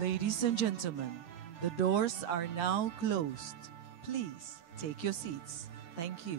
Ladies and gentlemen, the doors are now closed. Please take your seats. Thank you.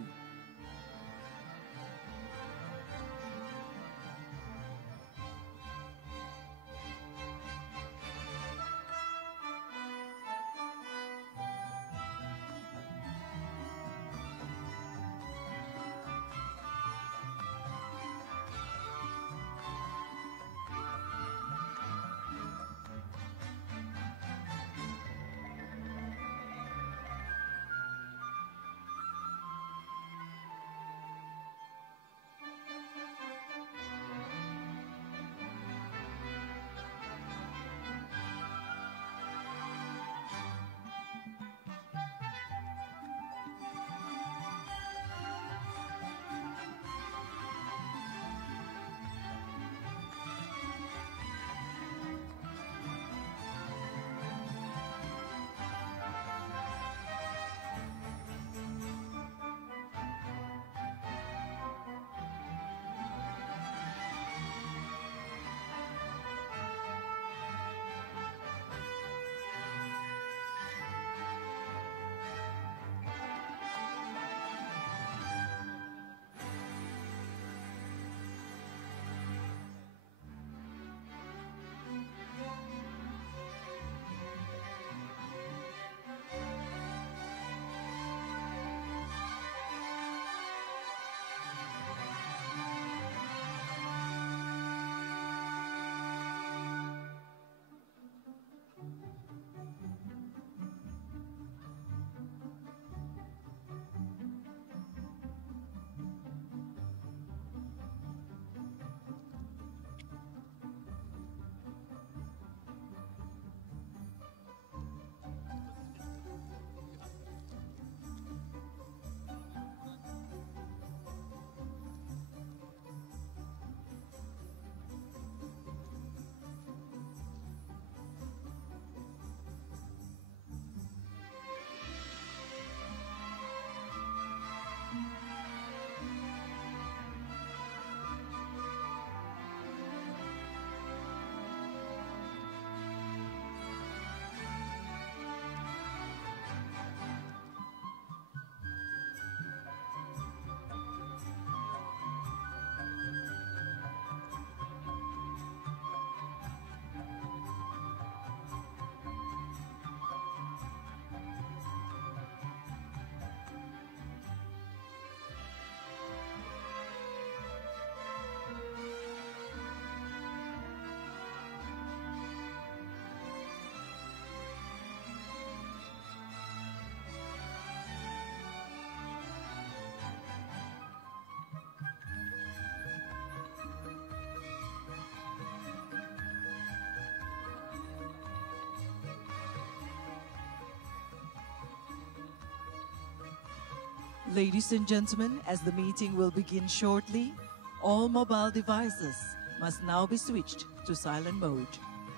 Ladies and gentlemen, as the meeting will begin shortly, all mobile devices must now be switched to silent mode.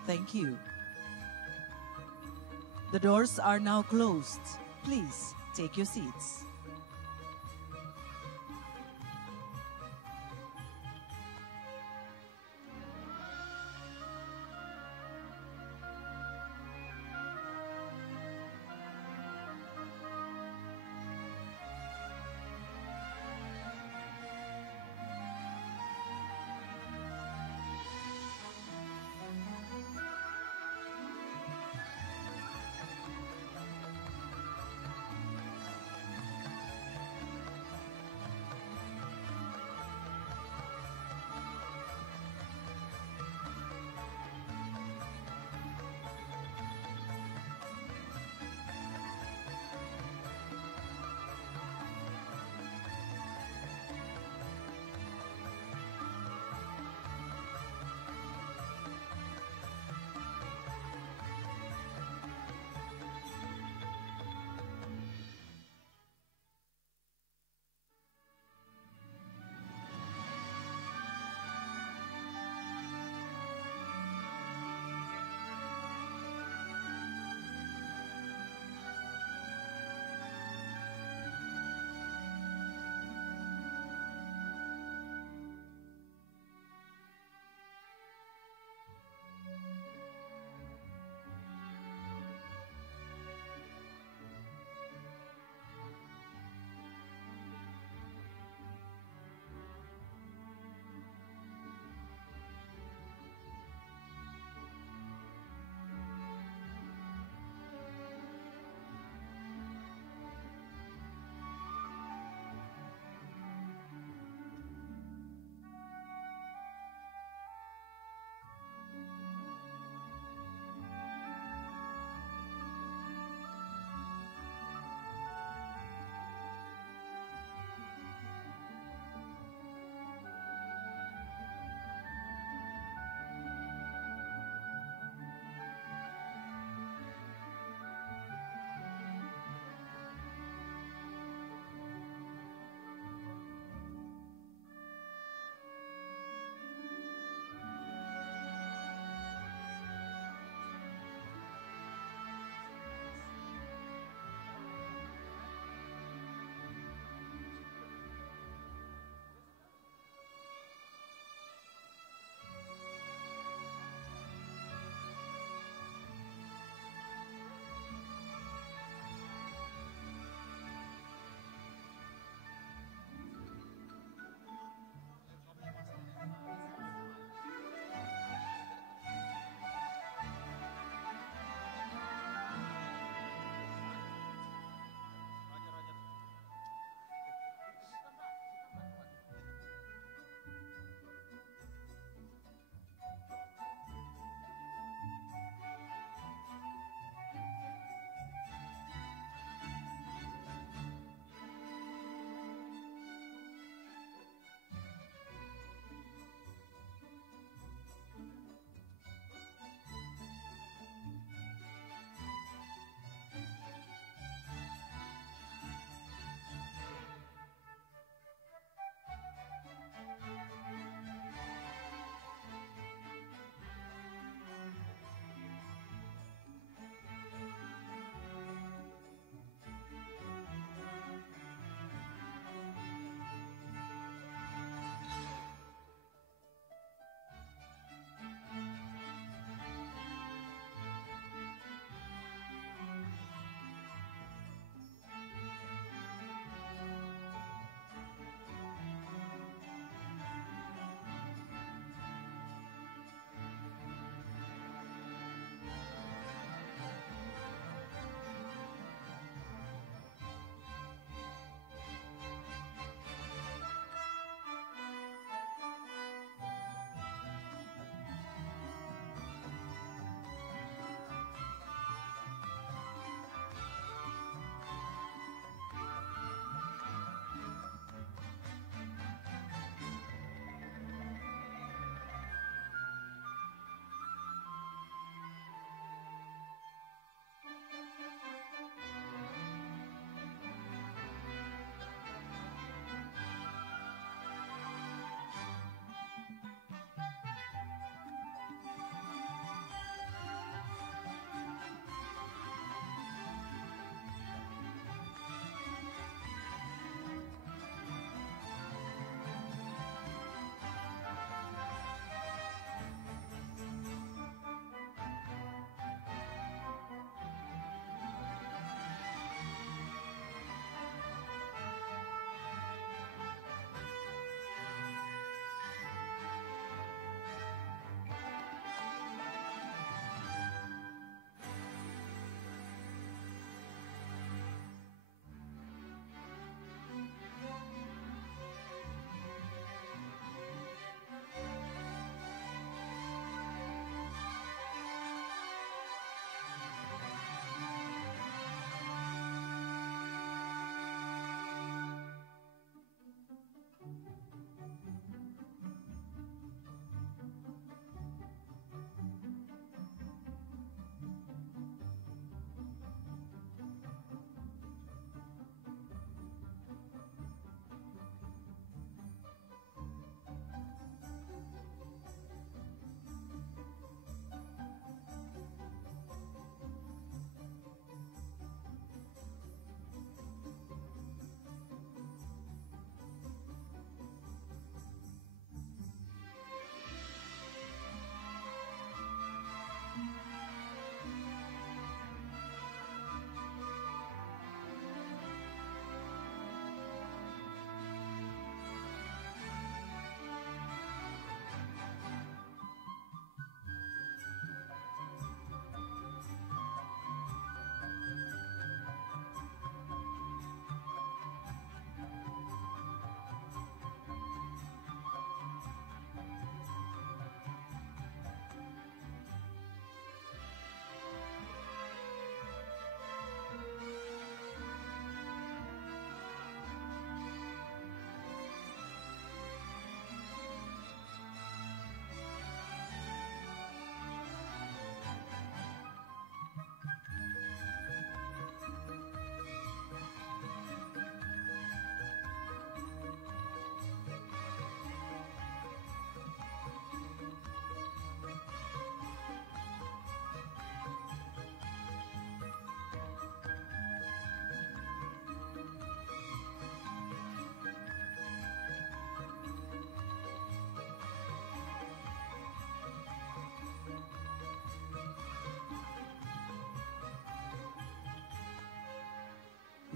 Thank you. The doors are now closed. Please take your seats.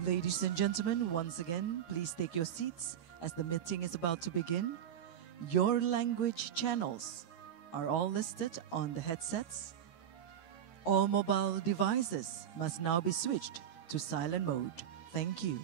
Ladies and gentlemen, once again, please take your seats as the meeting is about to begin. Your language channels are all listed on the headsets. All mobile devices must now be switched to silent mode. Thank you.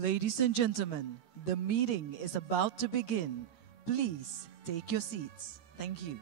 Ladies and gentlemen, the meeting is about to begin. Please take your seats. Thank you.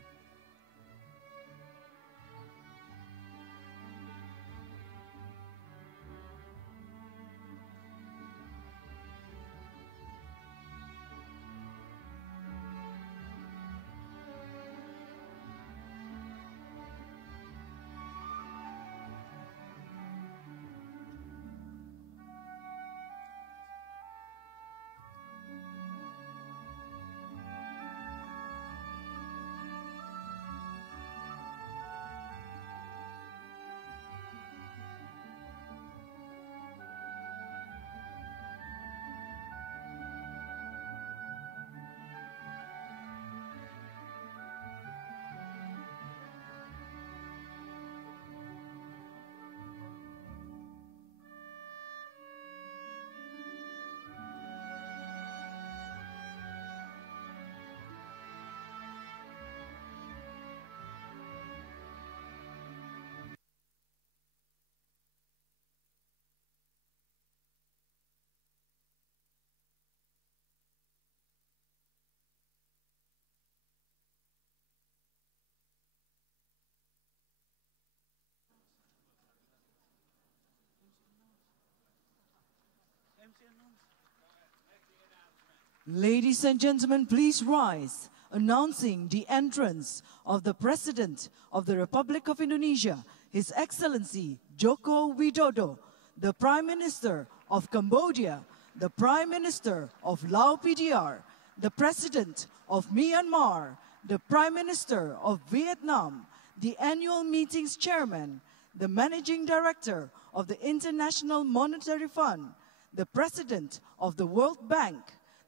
Ladies and gentlemen, please rise, announcing the entrance of the President of the Republic of Indonesia, His Excellency Joko Widodo, the Prime Minister of Cambodia, the Prime Minister of Laos PDR, the President of Myanmar, the Prime Minister of Vietnam, the annual meeting's chairman, the Managing Director of the International Monetary Fund, the President of the World Bank,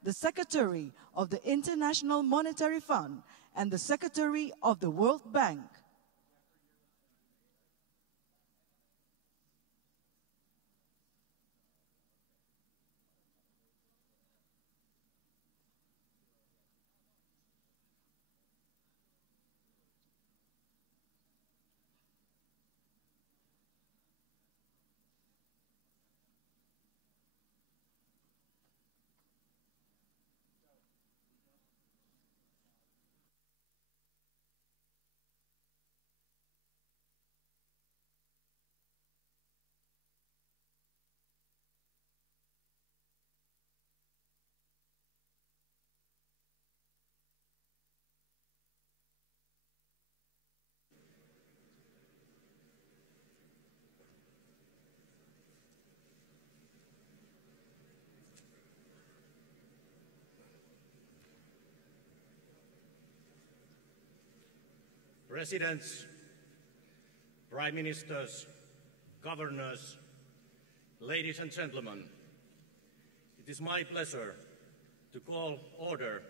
the Secretary of the International Monetary Fund, and the Secretary of the World Bank. Presidents, Prime Ministers, Governors, ladies and gentlemen, it is my pleasure to call order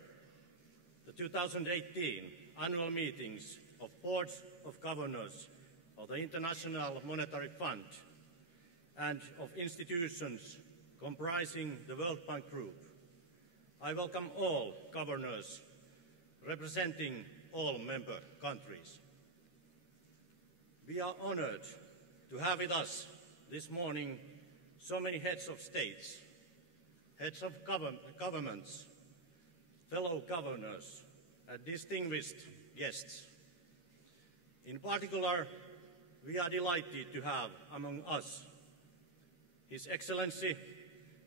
the 2018 annual meetings of Boards of Governors of the International Monetary Fund and of institutions comprising the World Bank Group. I welcome all governors representing all member countries. We are honored to have with us this morning so many heads of states, heads of governments, fellow governors, and distinguished guests. In particular, we are delighted to have among us His Excellency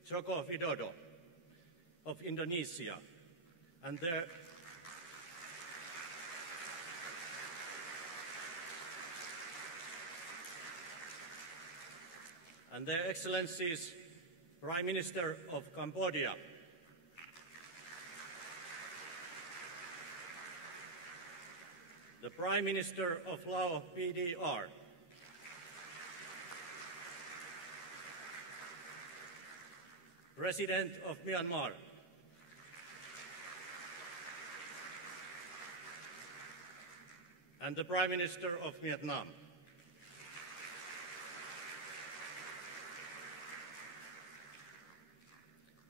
Joko Widodo of Indonesia and their Excellencies, Prime Minister of Cambodia, the Prime Minister of Laos PDR, President of Myanmar, and the Prime Minister of Vietnam.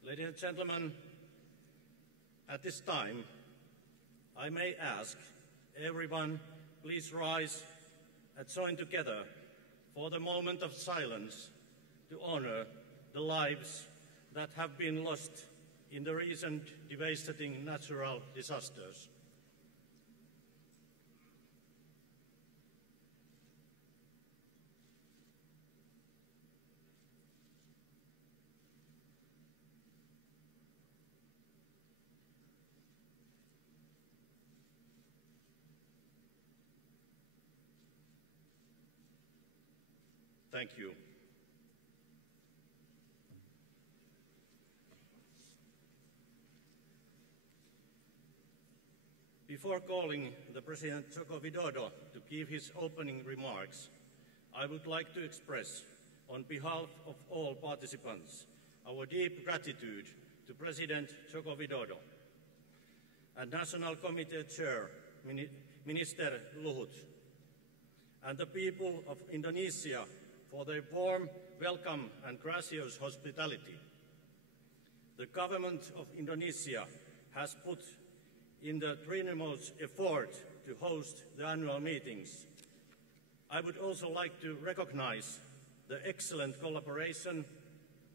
Ladies and gentlemen, at this time, I may ask everyone, please rise and join together for the moment of silence to honor the lives, that have been lost in the recent devastating natural disasters. Thank you. Before calling the President Joko Widodo to give his opening remarks, I would like to express, on behalf of all participants, our deep gratitude to President Joko Widodo and National Committee Chair, Minister Luhut, and the people of Indonesia for their warm welcome and gracious hospitality. The government of Indonesia has put in the utmost effort to host the annual meetings. I would also like to recognize the excellent collaboration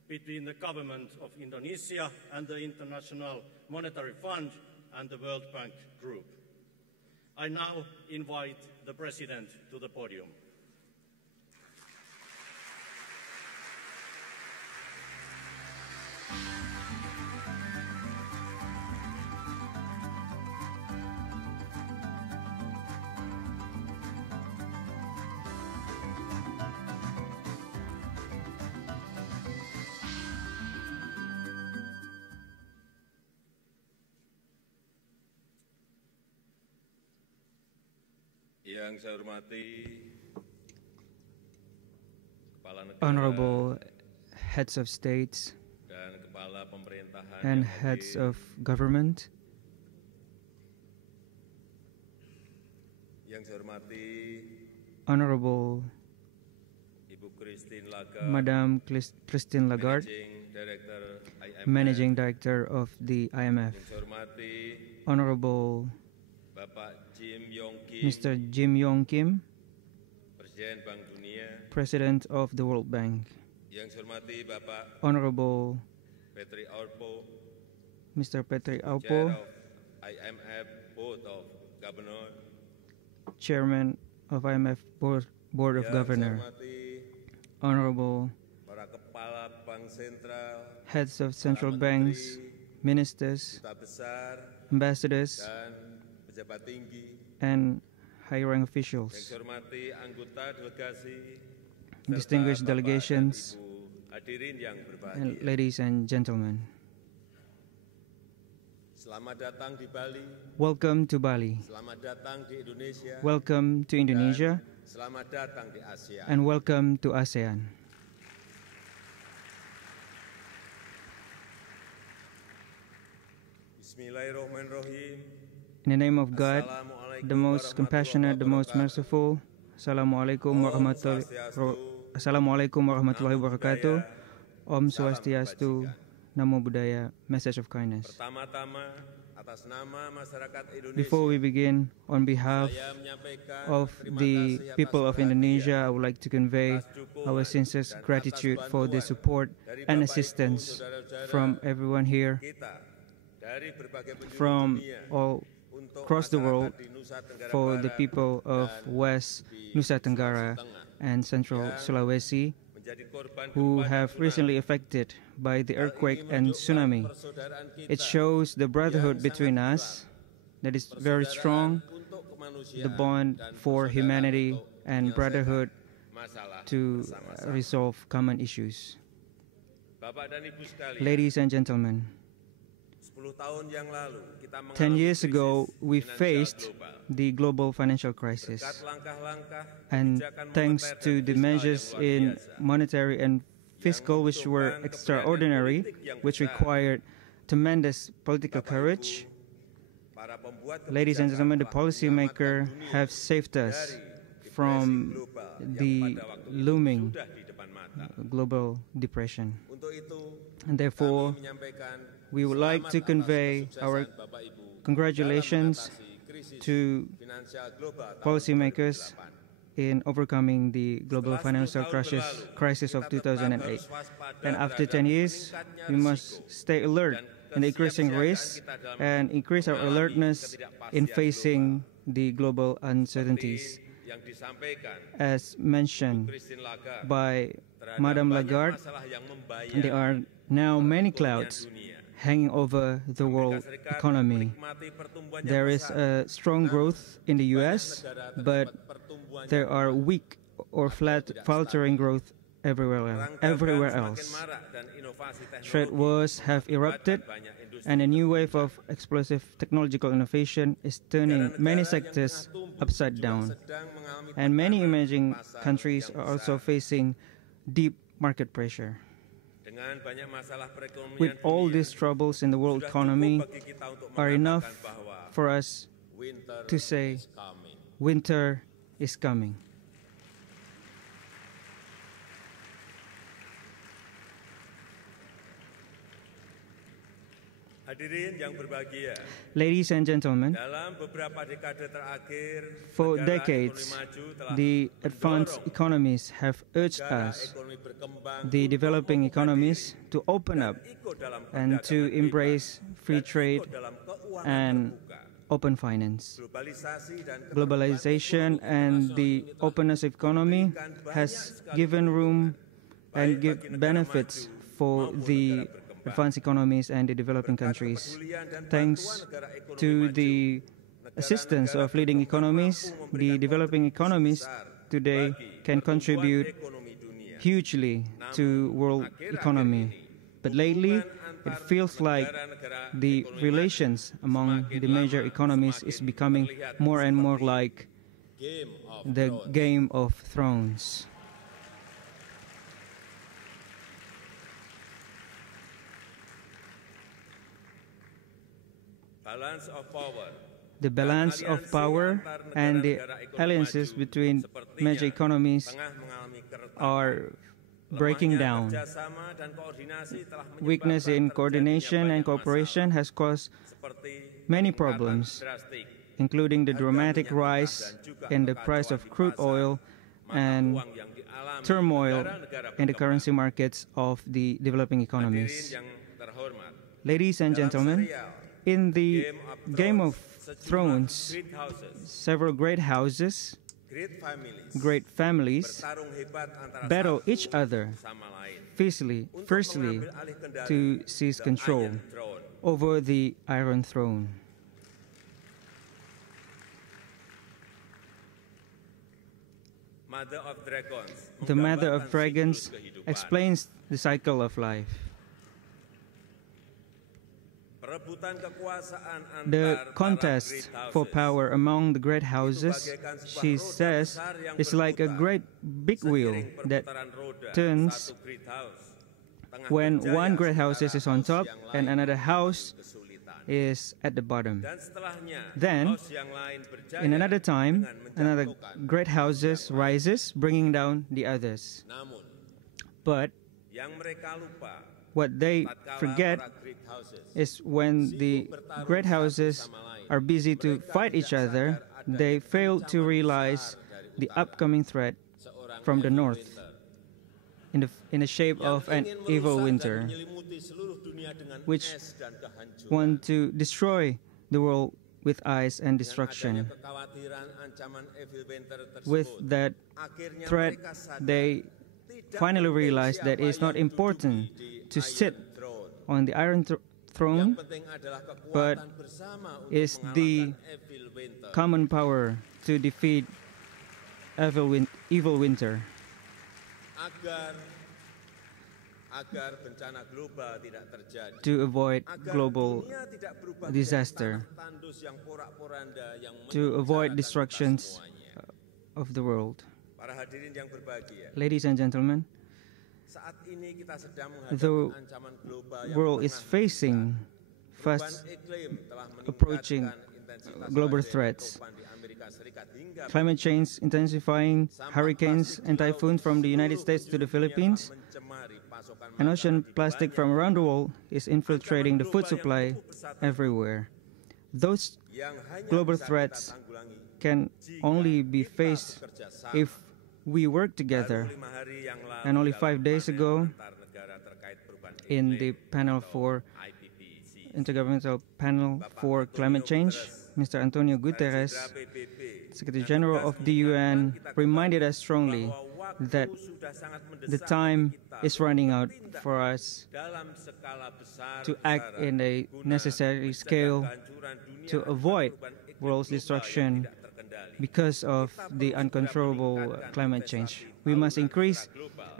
between the government of Indonesia and the International Monetary Fund and the World Bank Group. I now invite the President to the podium. Yang saya hormati Kepala Negara Honorable heads of states dan Kepala Pemerintahan and yang heads hadir, of government, yang saya hormati Honorable Ibu Christine Lagarde, Madame Christine Lagarde, Managing Director IMF, Managing Director of the IMF, yang saya hormati Honorable Bapak Jim Yong Kim, Mr. Jim Yong Kim, Presiden Bank Dunia, President of the World Bank, yang saya hormati Bapak Honorable Petri Aurpo, Mr. Petri Chair Aupo, of IMF Board of Governor, Chairman of IMF Board of yang saya Governors, hormati Honorable para Kepala Bank Sentral, heads of central para banks, menteri, ministers, duta besar, ambassadors, dan pejabat tinggi, and high-rank yang officials, saya hormati anggota delegasi, distinguished serta Bapak delegations, dan Ibu hadirin yang and berbahagia. ladies and gentlemen. Selamat datang di Bali, Welcome to Bali. selamat datang di Indonesia, Welcome to Indonesia, dan selamat datang di Asia. and welcome to ASEAN. Bismillahirrahmanirrahim. In the name of God, Assalamualaikum the most compassionate, the most merciful. Assalamualaikum warahmatullahi wabarakatuh. Om Swastiastu. Namo Buddhaya. Message of kindness. Pertama-tama, atas nama masyarakat Indonesia, Before we begin, on behalf saya menyampaikan of terima the kasih atas people of perhatian, Indonesia, I would like to convey atas dukungan, our sincerest dan atas gratitude for the bantuan support dari and Bapak, Ibu, assistance saudara-saudara from everyone here, kita dari berbagai penjuru from dunia, all untuk across the world, masyarakat di Nusa Tenggara for the Barat people of dan West di Nusa Tenggara Sulawesi Tengah, and Central Sulawesi menjadi korban who gempa dan have tsunami. recently affected by the Hal ini earthquake and menunjukkan tsunami. persaudaraan kita It shows the brotherhood yang between sangat us, that is very persaudaraan strong, untuk kemanusiaan the bond dan for persaudaraan humanity untuk and menyelesaikan brotherhood masalah to bersama-sama. resolve common issues. Bapak dan Ibu sekalian, Ladies and gentlemen, 10 tahun yang lalu kita 10 mengalami years ago, krisis we finansial faced global. the global financial crisis. Berkat langkah-langkah And kebijakan thanks moneter to dan the fiskal measures yang luar in biasa, monetary and fiscal, which were membutuhkan extraordinary, keberanian politik yang which besar, required tremendous political Bapak, courage, Ibu, para pembuat ladies and kebijakan gentlemen, the telah policymaker menyelamatkan dunia have saved us dari depresi from global yang the pada waktu itu looming sudah di depan mata. global depression. Untuk itu, And therefore, kami menyampaikan we would like selamat to atas convey kesuksesan our Bapak, Ibu congratulations dalam mengatasi krisis to finansial global tahun policymakers 2008. in overcoming the global financial crisis of 2008. And after 10 years, we must stay alert in the increasing risk and increase our alertness in facing the global uncertainties. As mentioned by Madame Lagarde, there are now many clouds hanging over the world economy. There is a strong growth in the US, but there are weak or faltering growth everywhere else. Trade wars have erupted, and a new wave of explosive technological innovation is turning many sectors upside down. And many emerging countries are also facing deep market pressure. With all these troubles in the world economy are enough for us to say winter is coming. Ladies and gentlemen, for decades, the advanced economies have urged us, the developing economies, to open up and to embrace free trade and open finance. Globalization and the openness of economy has given room and give benefits for the advanced economies and the developing countries. Thanks to the assistance of leading economies, the developing economies today can contribute hugely to world economy. But lately, it feels like the relations among the major economies is becoming more and more like the Game of Thrones. The balance of power and the alliances between major economies are breaking down. Weakness in coordination and cooperation has caused many problems, including the dramatic rise in the price of crude oil and turmoil in the currency markets of the developing economies. Ladies and gentlemen, in the Game of Thrones, several great houses, great families battle each other fiercely, to seize control over the Iron Throne. The Mother of Dragons explains the cycle of life. The contest for power among the great houses, she says, is like a great big wheel that turns when one great house is on top and another house is at the bottom. Then, in another time, another great house rises, bringing down the others. But what they forget is when the great houses are busy to fight each other, they fail to realize the upcoming threat from the north in the shape of an evil winter, which want to destroy the world with ice and destruction. With that threat, they finally realize that it's not important to sit on the Iron Throne, but it's the common power to defeat evil winter. To avoid global disaster, to avoid destructions of the world. Ladies and gentlemen, the world is facing fast approaching global threats. Climate change intensifying, hurricanes and typhoons from the United States to the Philippines, and ocean plastic from around the world is infiltrating the food supply everywhere. Those global threats can only be faced if we work together. And only 5 days ago, in the Intergovernmental Panel for Climate Change, Mr. Antonio Guterres, Secretary General of the UN, reminded us strongly that the time is running out for us to act in a necessary scale to avoid world's destruction because of the uncontrollable climate change. We must increase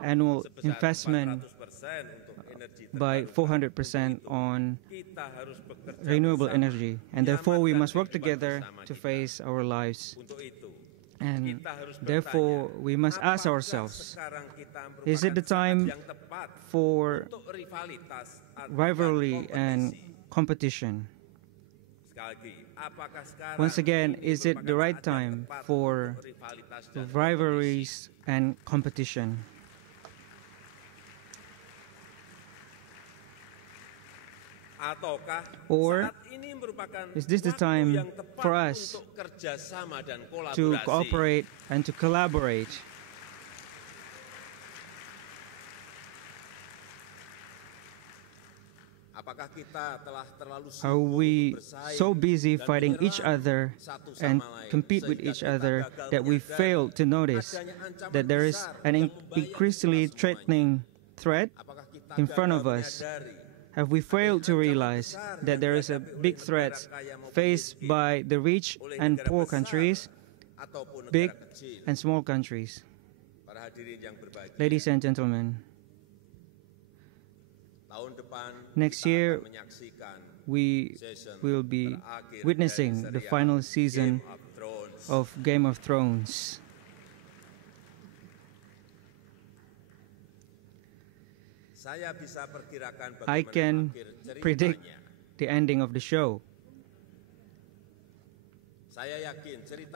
annual investment by 400% on renewable energy, and therefore we must work together to face our lives. And therefore we must ask ourselves, is it the time for rivalry and competition? Once again, is it the right time for rivalries and competition? Or is this the time for us to cooperate and to collaborate? Are we so busy fighting each other and compete with each other that we fail to notice that there is an increasingly threatening threat in front of us? Have we failed to realize that there is a big threat faced by the rich and poor countries, big and small countries? Ladies and gentlemen, next year we will be witnessing the final season of Game of Thrones. I can predict the ending of the show.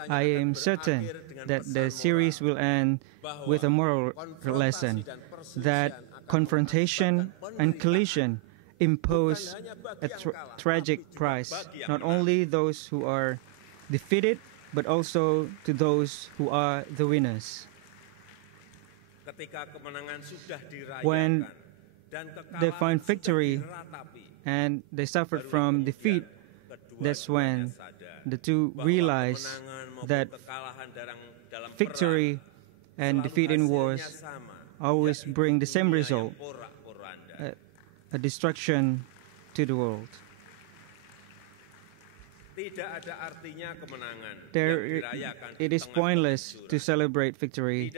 I am certain that the series will end with a moral lesson that confrontation and collision impose a tragic price, not only those who are defeated, but also to those who are the winners. When they find victory and they suffered from defeat, that's when the two realize that victory and defeat in wars always bring the same result, a destruction to the world. It is pointless to celebrate victory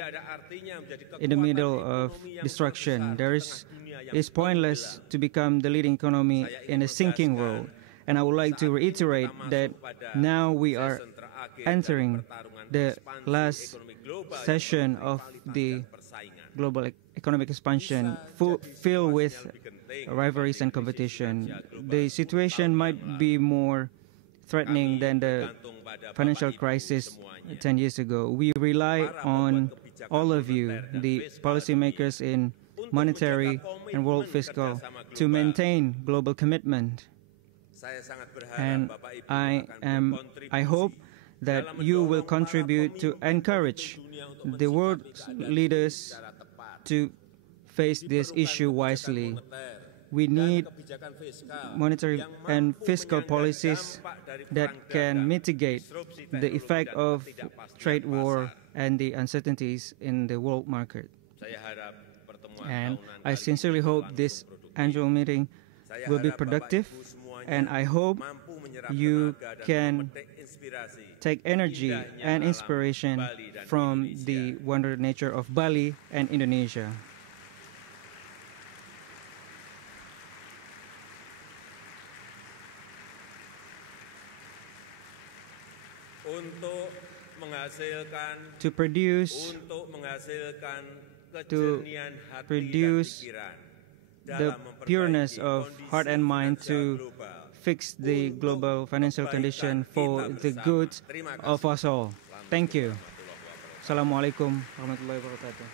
in the middle of destruction. It's pointless to become the leading economy in a sinking world. And I would like to reiterate that now we are entering the last session of the global economic expansion, filled with rivalries and competition. The situation might be more threatening than the financial crisis 10 years ago. We rely on all of you, the policymakers in monetary and world fiscal, to maintain global commitment. And I hope that you will contribute to encourage the world leaders to face this issue wisely. We need monetary and fiscal policies that can mitigate the effect of trade war and the uncertainties in the world market. And I sincerely hope this annual meeting will be productive, and I hope you can take energy and inspiration from the wonder nature of Bali and Indonesia. To produce the pureness of heart and mind to fix the global financial condition for the good of us all. Thank you. Assalamualaikum warahmatullahi wabarakatuh.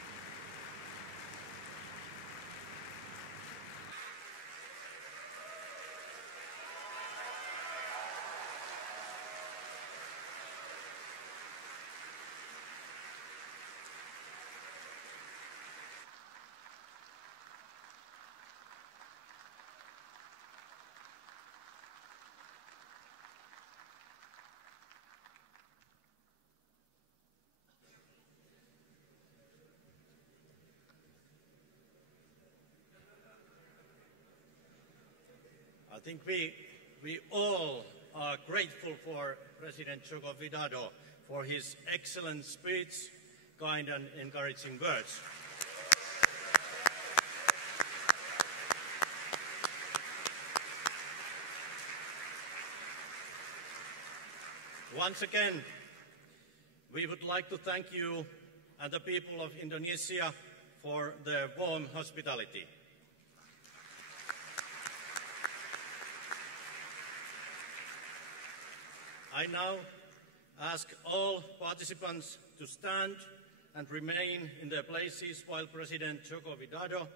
think we all are grateful for President Joko Widodo for his excellent speech, kind and encouraging words. Once again, we would like to thank you and the people of Indonesia for their warm hospitality. I now ask all participants to stand and remain in their places while President Joko Widodo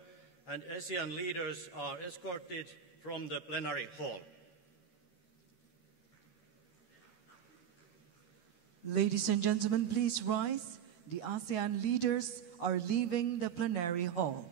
and ASEAN leaders are escorted from the plenary hall. Ladies and gentlemen, please rise. The ASEAN leaders are leaving the plenary hall.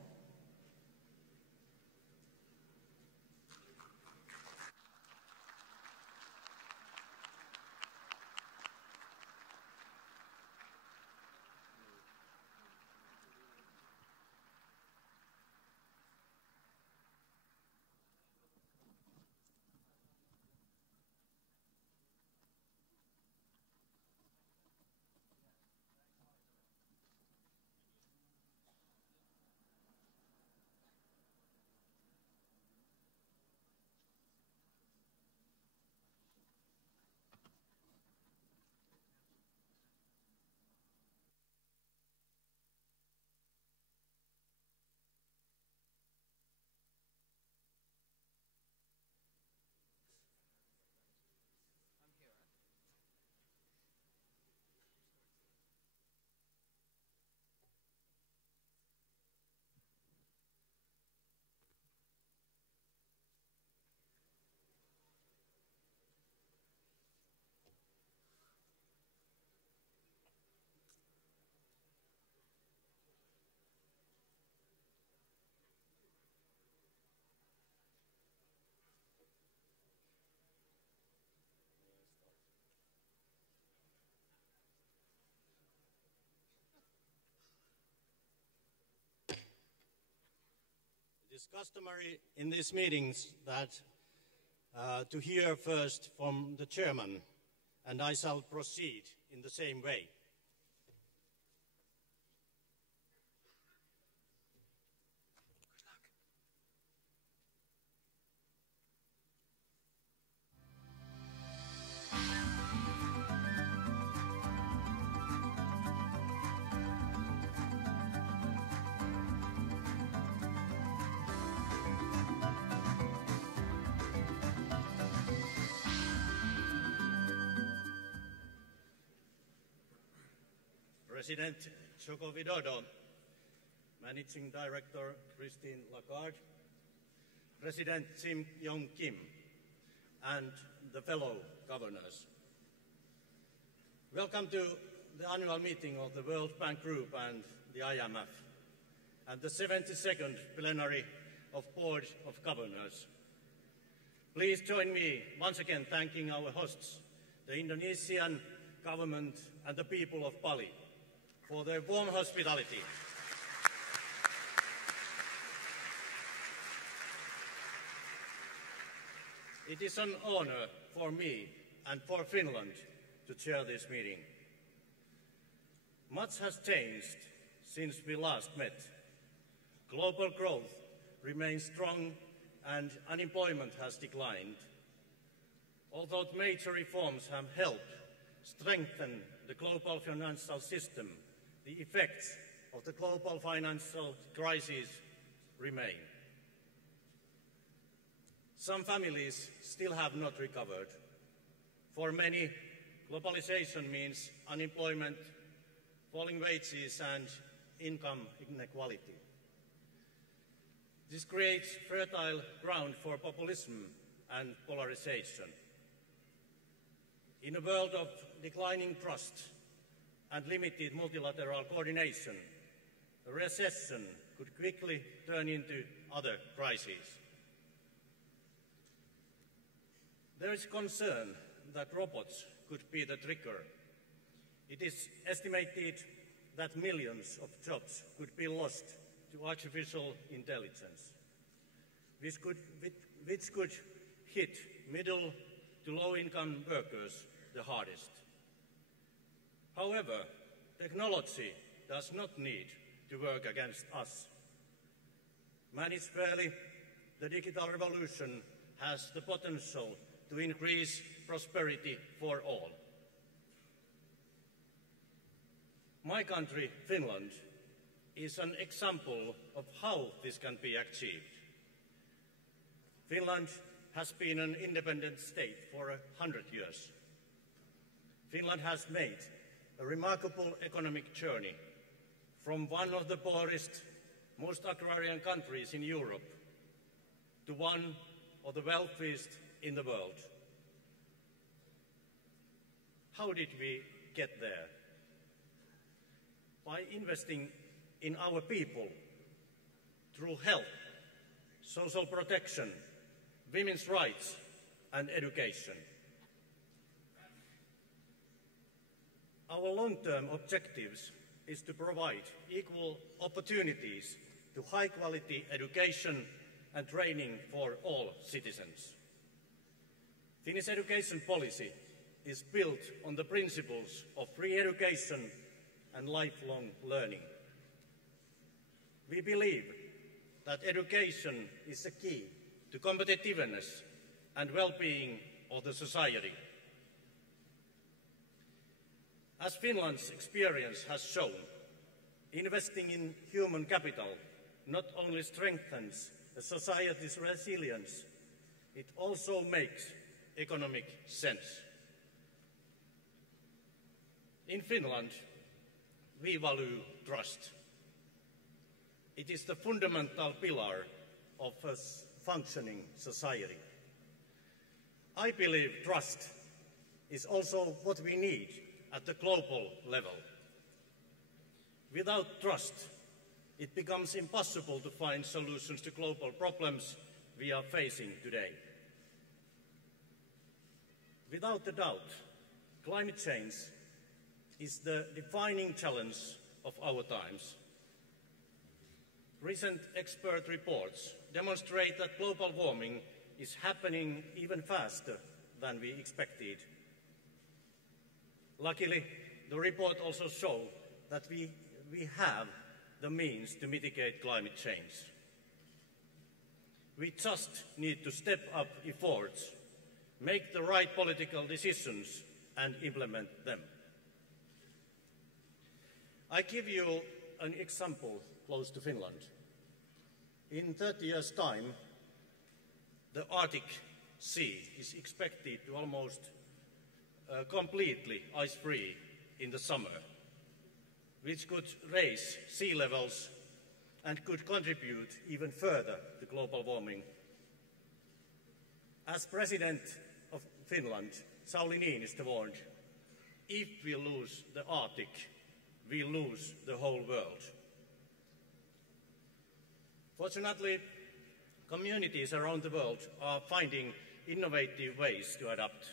It is customary in these meetings that to hear first from the chairman, and I shall proceed in the same way. President Joko Widodo, Managing Director Christine Lagarde, President Jim Yong Kim, and the fellow governors. Welcome to the annual meeting of the World Bank Group and the IMF, and the 72nd plenary of Board of Governors. Please join me once again thanking our hosts, the Indonesian government and the people of Bali, for their warm hospitality. It is an honor for me and for Finland to chair this meeting. Much has changed since we last met. Global growth remains strong and unemployment has declined. Although major reforms have helped strengthen the global financial system, the effects of the global financial crisis remain. Some families still have not recovered. For many, globalization means unemployment, falling wages, and income inequality. This creates fertile ground for populism and polarization. In a world of declining trust and limited multilateral coordination, a recession could quickly turn into other crises. There is concern that robots could be the trigger. It is estimated that millions of jobs could be lost to artificial intelligence, which could hit middle to low-income workers the hardest. However, technology does not need to work against us. Managed fairly, the digital revolution has the potential to increase prosperity for all. My country, Finland, is an example of how this can be achieved. Finland has been an independent state for 100 years. Finland has made a remarkable economic journey from one of the poorest, most agrarian countries in Europe to one of the wealthiest in the world. How did we get there? By investing in our people through health, social protection, women's rights, and education. Our long-term objectives is to provide equal opportunities to high-quality education and training for all citizens. Finnish education policy is built on the principles of free education and lifelong learning. We believe that education is the key to competitiveness and well-being of the society. As Finland's experience has shown, investing in human capital not only strengthens a society's resilience, it also makes economic sense. In Finland, we value trust. It is the fundamental pillar of a functioning society. I believe trust is also what we need at the global level. Without trust, it becomes impossible to find solutions to global problems we are facing today. Without a doubt, climate change is the defining challenge of our times. Recent expert reports demonstrate that global warming is happening even faster than we expected. Luckily, the report also shows that we have the means to mitigate climate change. We just need to step up efforts, make the right political decisions, and implement them. I give you an example close to Finland. In 30 years' time, the Arctic Sea is expected to almost completely ice-free in the summer, which could raise sea levels and could contribute even further to global warming. As President of Finland, Sauli Niinistö warned, if we lose the Arctic, we lose the whole world. Fortunately, communities around the world are finding innovative ways to adapt.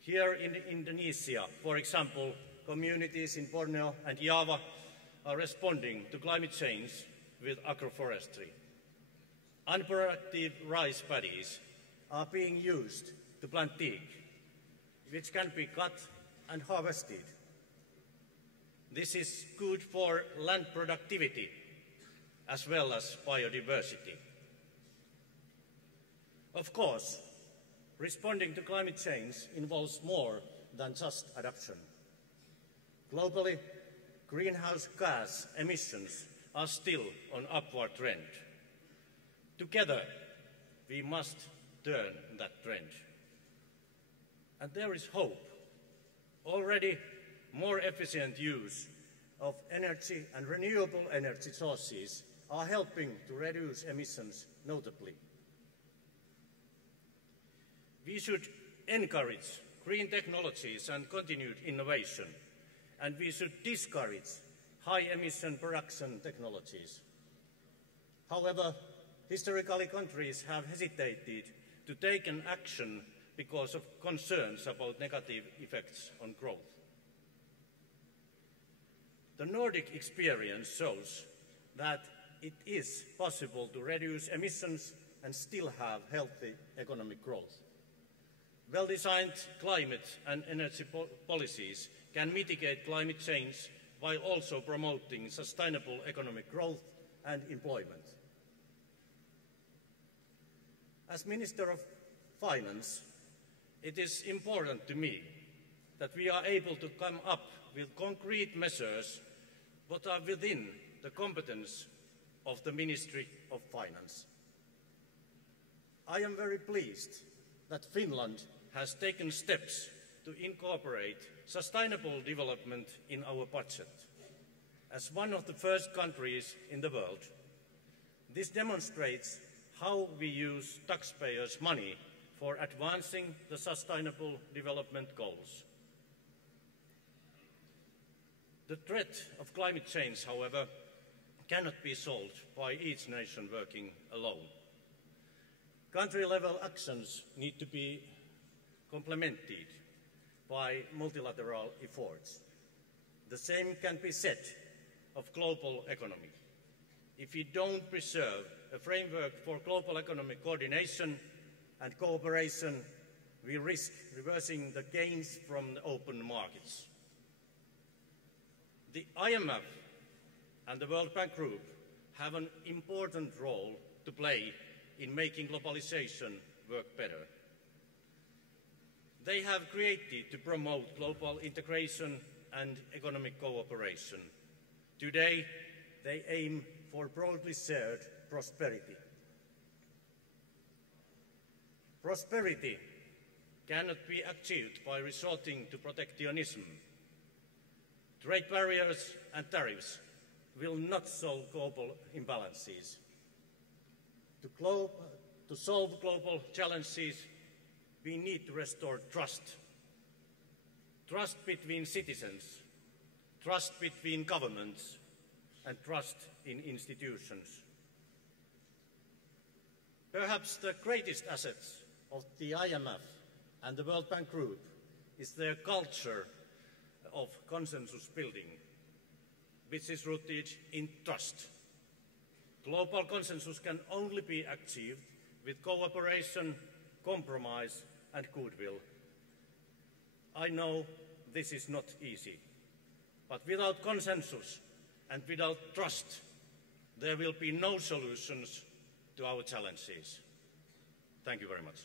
Here in Indonesia, for example, communities in Borneo and Java are responding to climate change with agroforestry. Unproductive rice paddies are being used to plant teak, which can be cut and harvested. This is good for land productivity as well as biodiversity. Of course, responding to climate change involves more than just adaptation. Globally, greenhouse gas emissions are still on upward trend. Together, we must turn that trend. And there is hope. Already, more efficient use of energy and renewable energy sources are helping to reduce emissions notably. We should encourage green technologies and continued innovation, and we should discourage high-emission production technologies. However, historically countries have hesitated to take an action because of concerns about negative effects on growth. The Nordic experience shows that it is possible to reduce emissions and still have healthy economic growth. Well-designed climate and energy policies can mitigate climate change while also promoting sustainable economic growth and employment. As Minister of Finance, it is important to me that we are able to come up with concrete measures that are within the competence of the Ministry of Finance. I am very pleased that Finland has taken steps to incorporate sustainable development in our budget. As one of the first countries in the world, this demonstrates how we use taxpayers' money for advancing the sustainable development goals. The threat of climate change, however, cannot be solved by each nation working alone. Country-level actions need to be complemented by multilateral efforts. The same can be said of global economy. If we don't preserve a framework for global economic coordination and cooperation, we risk reversing the gains from the open markets. The IMF and the World Bank Group have an important role to play in making globalization work better. They have created to promote global integration and economic cooperation. Today, they aim for broadly shared prosperity. Prosperity cannot be achieved by resorting to protectionism. Trade barriers and tariffs will not solve global imbalances. To solve global challenges, we need to restore trust. Trust between citizens, trust between governments, and trust in institutions. Perhaps the greatest assets of the IMF and the World Bank Group is their culture of consensus building, which is rooted in trust. Global consensus can only be achieved with cooperation, compromise, and goodwill. I know this is not easy, but without consensus and without trust, there will be no solutions to our challenges. Thank you very much.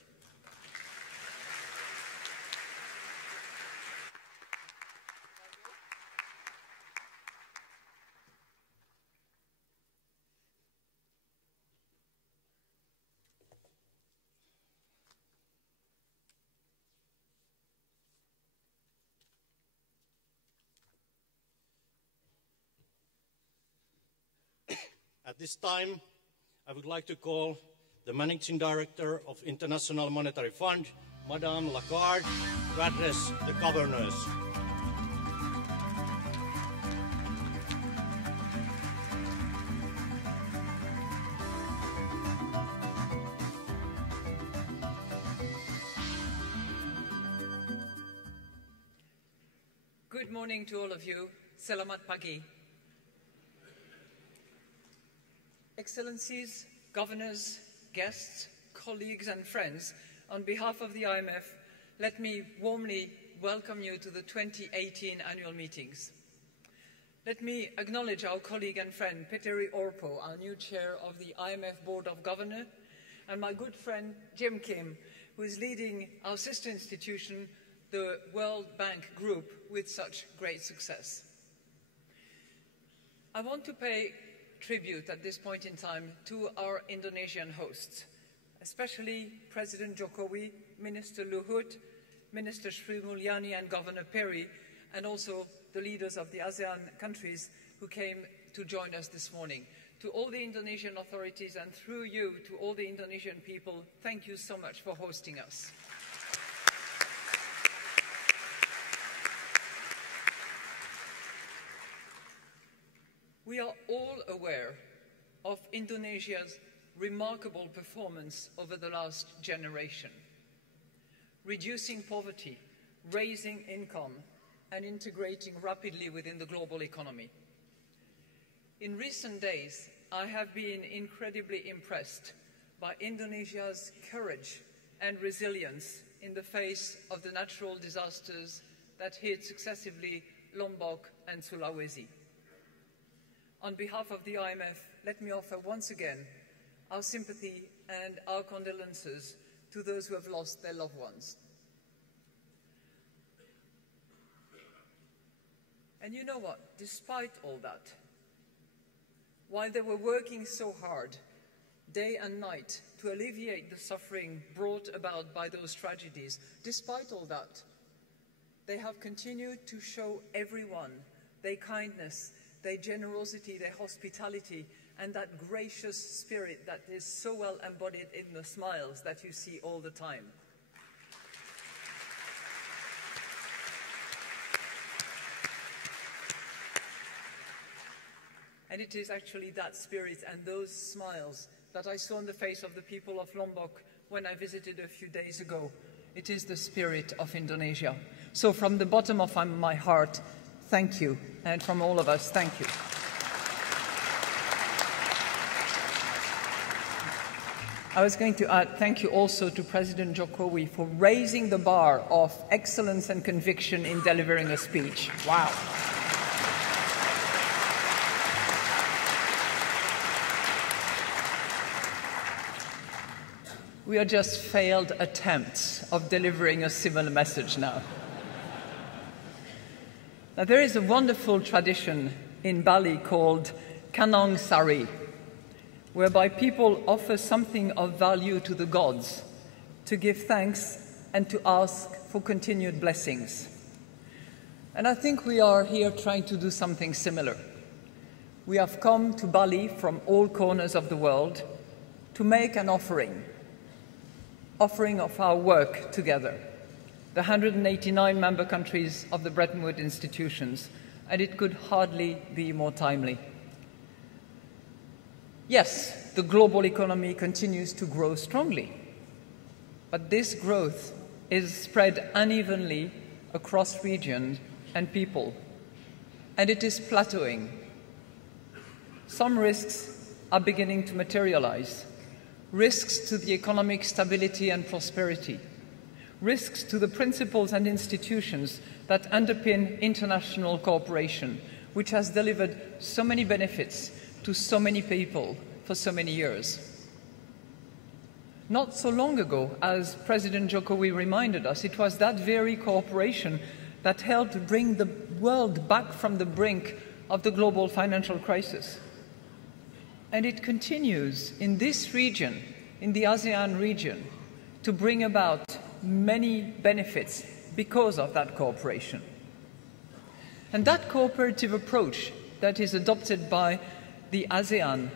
At this time, I would like to call the Managing Director of International Monetary Fund, Madame Lagarde, to address the governors. Good morning to all of you. Selamat pagi. Excellencies, governors, guests, colleagues and friends, on behalf of the IMF, let me warmly welcome you to the 2018 annual meetings. Let me acknowledge our colleague and friend Petteri Orpo, our new chair of the IMF Board of Governors, and my good friend Jim Kim, who is leading our sister institution, the World Bank Group, with such great success. I want to pay tribute at this point in time to our Indonesian hosts, especially President Jokowi, Minister Luhut, Minister Sri Mulyani and Governor Perry, and also the leaders of the ASEAN countries who came to join us this morning. To all the Indonesian authorities and through you to all the Indonesian people, thank you so much for hosting us. We are all aware of Indonesia's remarkable performance over the last generation, reducing poverty, raising income, and integrating rapidly within the global economy. In recent days, I have been incredibly impressed by Indonesia's courage and resilience in the face of the natural disasters that hit successively Lombok and Sulawesi. On behalf of the IMF, let me offer once again our sympathy and our condolences to those who have lost their loved ones. And you know what? Despite all that, while they were working so hard, day and night, to alleviate the suffering brought about by those tragedies, despite all that, they have continued to show everyone their kindness, their generosity, their hospitality, and that gracious spirit that is so well embodied in the smiles that you see all the time. And it is actually that spirit and those smiles that I saw on the face of the people of Lombok when I visited a few days ago. It is the spirit of Indonesia. So from the bottom of my heart, thank you. And from all of us, thank you. I was going to add thank you also to President Jokowi for raising the bar of excellence and conviction in delivering a speech. Wow. We are just failed attempts of delivering a similar message now. Now, there is a wonderful tradition in Bali called Kanong Sari, whereby people offer something of value to the gods to give thanks and to ask for continued blessings. And I think we are here trying to do something similar. We have come to Bali from all corners of the world to make an offering of our work together, the 189 member countries of the Bretton Woods institutions, and it could hardly be more timely. Yes, the global economy continues to grow strongly, but this growth is spread unevenly across regions and people, and it is plateauing. Some risks are beginning to materialize. Risks to the economic stability and prosperity, risks to the principles and institutions that underpin international cooperation, which has delivered so many benefits to so many people for so many years. Not so long ago, as President Jokowi reminded us, it was that very cooperation that helped bring the world back from the brink of the global financial crisis. And it continues in this region, in the ASEAN region, to bring about many benefits because of that cooperation. And that cooperative approach that is adopted by the ASEAN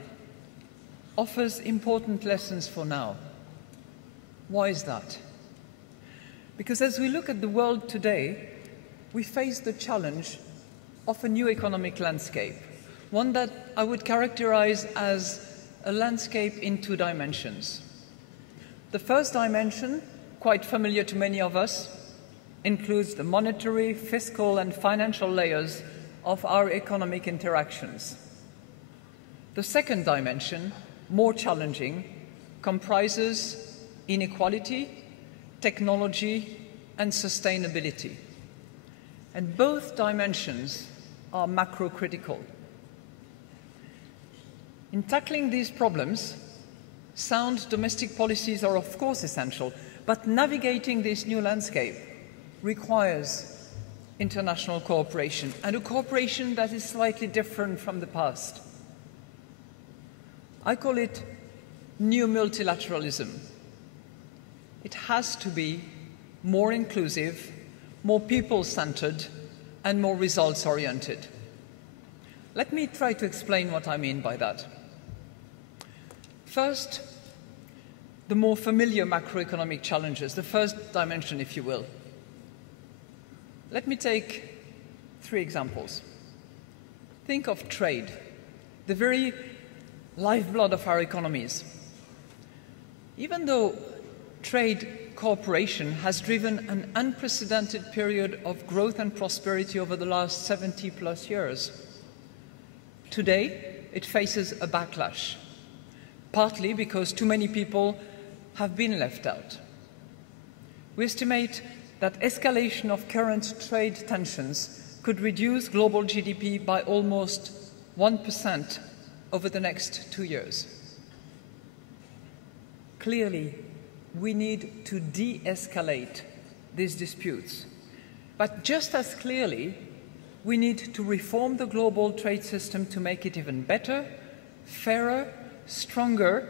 offers important lessons for now. Why is that? Because as we look at the world today, we face the challenge of a new economic landscape, one that I would characterize as a landscape in two dimensions. The first dimension, quite familiar to many of us, includes the monetary, fiscal, and financial layers of our economic interactions. The second dimension, more challenging, comprises inequality, technology, and sustainability. And both dimensions are macro-critical. In tackling these problems, sound domestic policies are of course essential, but navigating this new landscape requires international cooperation, and a cooperation that is slightly different from the past. I call it new multilateralism. It has to be more inclusive, more people-centered, and more results-oriented. Let me try to explain what I mean by that. First, the more familiar macroeconomic challenges, the first dimension, if you will. Let me take 3 examples. Think of trade, the very lifeblood of our economies. Even though trade cooperation has driven an unprecedented period of growth and prosperity over the last 70+ years, today it faces a backlash. partly because too many people have been left out. We estimate that escalation of current trade tensions could reduce global GDP by almost 1% over the next 2 years. Clearly, we need to de-escalate these disputes. But just as clearly, we need to reform the global trade system to make it even better, fairer, stronger,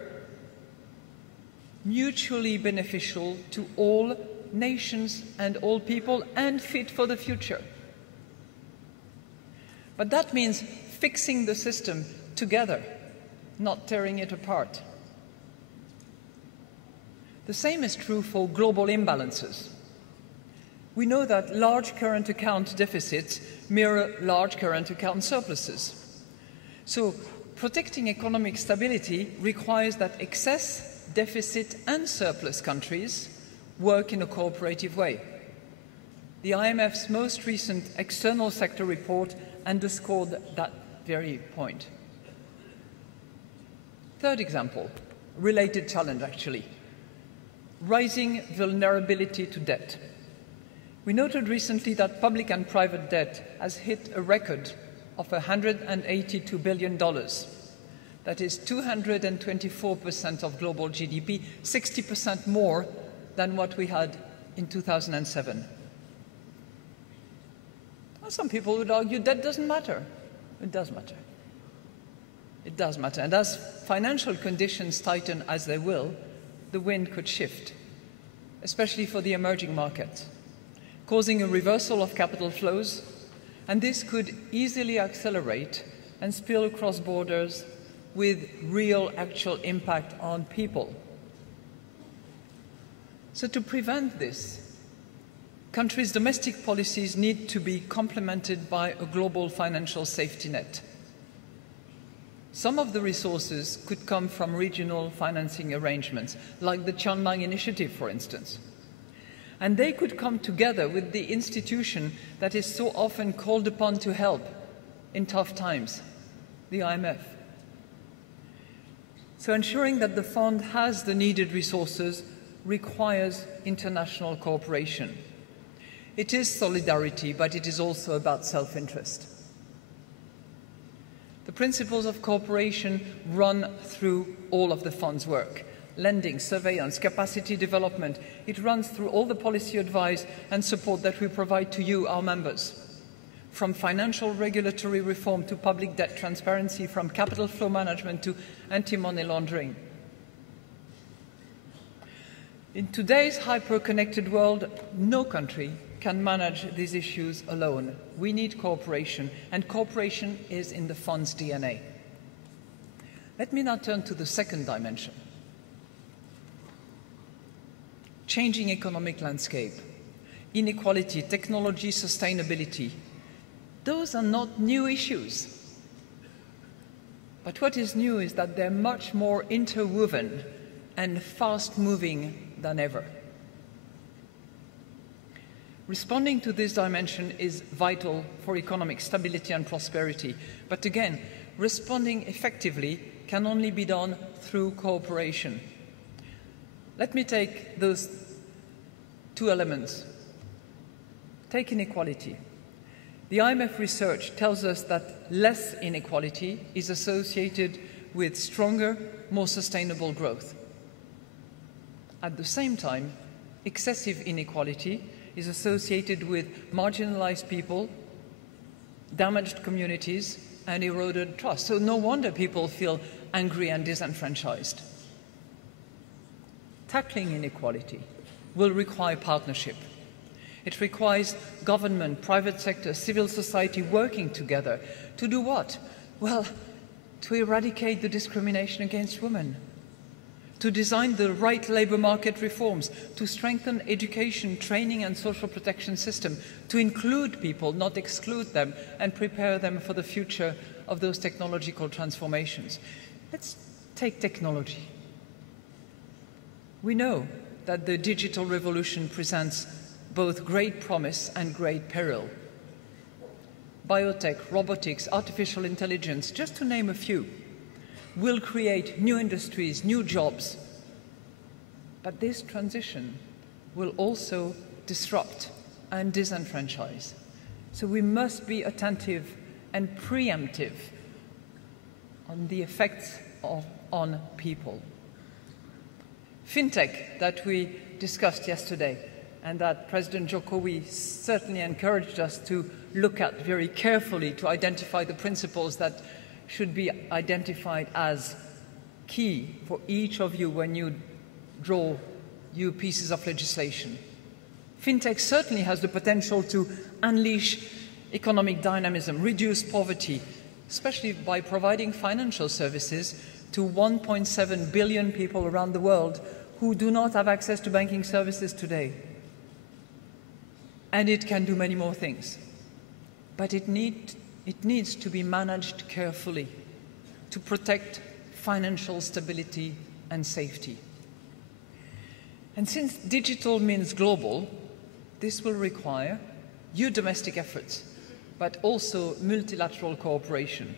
mutually beneficial to all nations and all people, and fit for the future. But that means fixing the system together, not tearing it apart. The same is true for global imbalances. We know that large current account deficits mirror large current account surpluses. So protecting economic stability requires that excess, deficit and surplus countries work in a cooperative way. The IMF's most recent external sector report underscored that very point. Third example, related challenge actually, rising vulnerability to debt. We noted recently that public and private debt has hit a record of $182 billion. That is 224% of global GDP, 60% more than what we had in 2007. Well, some people would argue that doesn't matter. It does matter. It does matter. And as financial conditions tighten as they will, the wind could shift, especially for the emerging markets, causing a reversal of capital flows, and this could easily accelerate and spill across borders with real actual impact on people. So to prevent this, countries' domestic policies need to be complemented by a global financial safety net. Some of the resources could come from regional financing arrangements, like the Chiang Mai Initiative, for instance. And they could come together with the institution that is so often called upon to help in tough times, the IMF. So ensuring that the fund has the needed resources requires international cooperation. It is solidarity, but it is also about self-interest. The principles of cooperation run through all of the fund's work. Lending, surveillance, capacity development. It runs through all the policy advice and support that we provide to you, our members. From financial regulatory reform to public debt transparency, from capital flow management to anti-money laundering. In today's hyper-connected world, no country can manage these issues alone. We need cooperation, and cooperation is in the fund's DNA. Let me now turn to the second dimension. Changing economic landscape, inequality, technology, sustainability. Those are not new issues. But what is new is that they're much more interwoven and fast-moving than ever. Responding to this dimension is vital for economic stability and prosperity. But again, responding effectively can only be done through cooperation. Let me take those two elements. Take inequality. The IMF research tells us that less inequality is associated with stronger, more sustainable growth. At the same time, excessive inequality is associated with marginalized people, damaged communities, and eroded trust. So no wonder people feel angry and disenfranchised. Tackling inequality will require partnership. It requires government, private sector, civil society working together to do what? Well, to eradicate the discrimination against women, to design the right labour market reforms, to strengthen education, training and social protection system, to include people, not exclude them, and prepare them for the future of those technological transformations. Let's take technology. We know that the digital revolution presents both great promise and great peril. Biotech, robotics, artificial intelligence, just to name a few. will create new industries, new jobs. But this transition will also disrupt and disenfranchise. So we must be attentive and preemptive on the effects on people. Fintech that we discussed yesterday and that President Jokowi certainly encouraged us to look at very carefully to identify the principles that should be identified as key for each of you when you draw your pieces of legislation. Fintech certainly has the potential to unleash economic dynamism, reduce poverty, especially by providing financial services to 1.7 billion people around the world who do not have access to banking services today. And it can do many more things. But it needs to be managed carefully to protect financial stability and safety. And since digital means global, this will require huge domestic efforts, but also multilateral cooperation.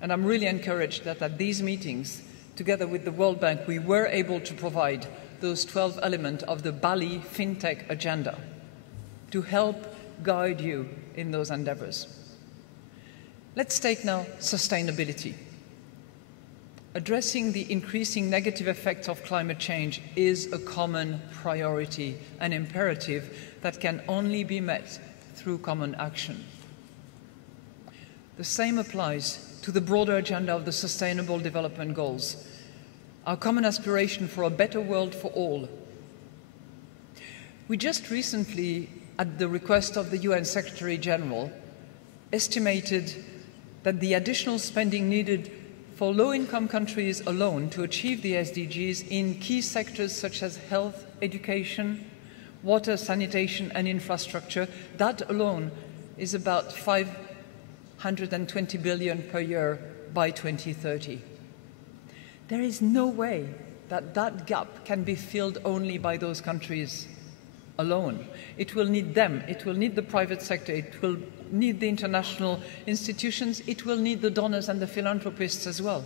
And I'm really encouraged that at these meetings, together with the World Bank, we were able to provide those 12 elements of the Bali FinTech agenda to help guide you in those endeavors. Let's take now sustainability. Addressing the increasing negative effects of climate change is a common priority and imperative that can only be met through common action. The same applies to the broader agenda of the Sustainable Development Goals, our common aspiration for a better world for all. We just recently, at the request of the UN Secretary General, estimated that the additional spending needed for low-income countries alone to achieve the SDGs in key sectors such as health, education, water, sanitation and infrastructure, that alone is about 520 billion per year by 2030. There is no way that that gap can be filled only by those countries alone. It will need them, it will need the private sector, it will need the international institutions, it will need the donors and the philanthropists as well.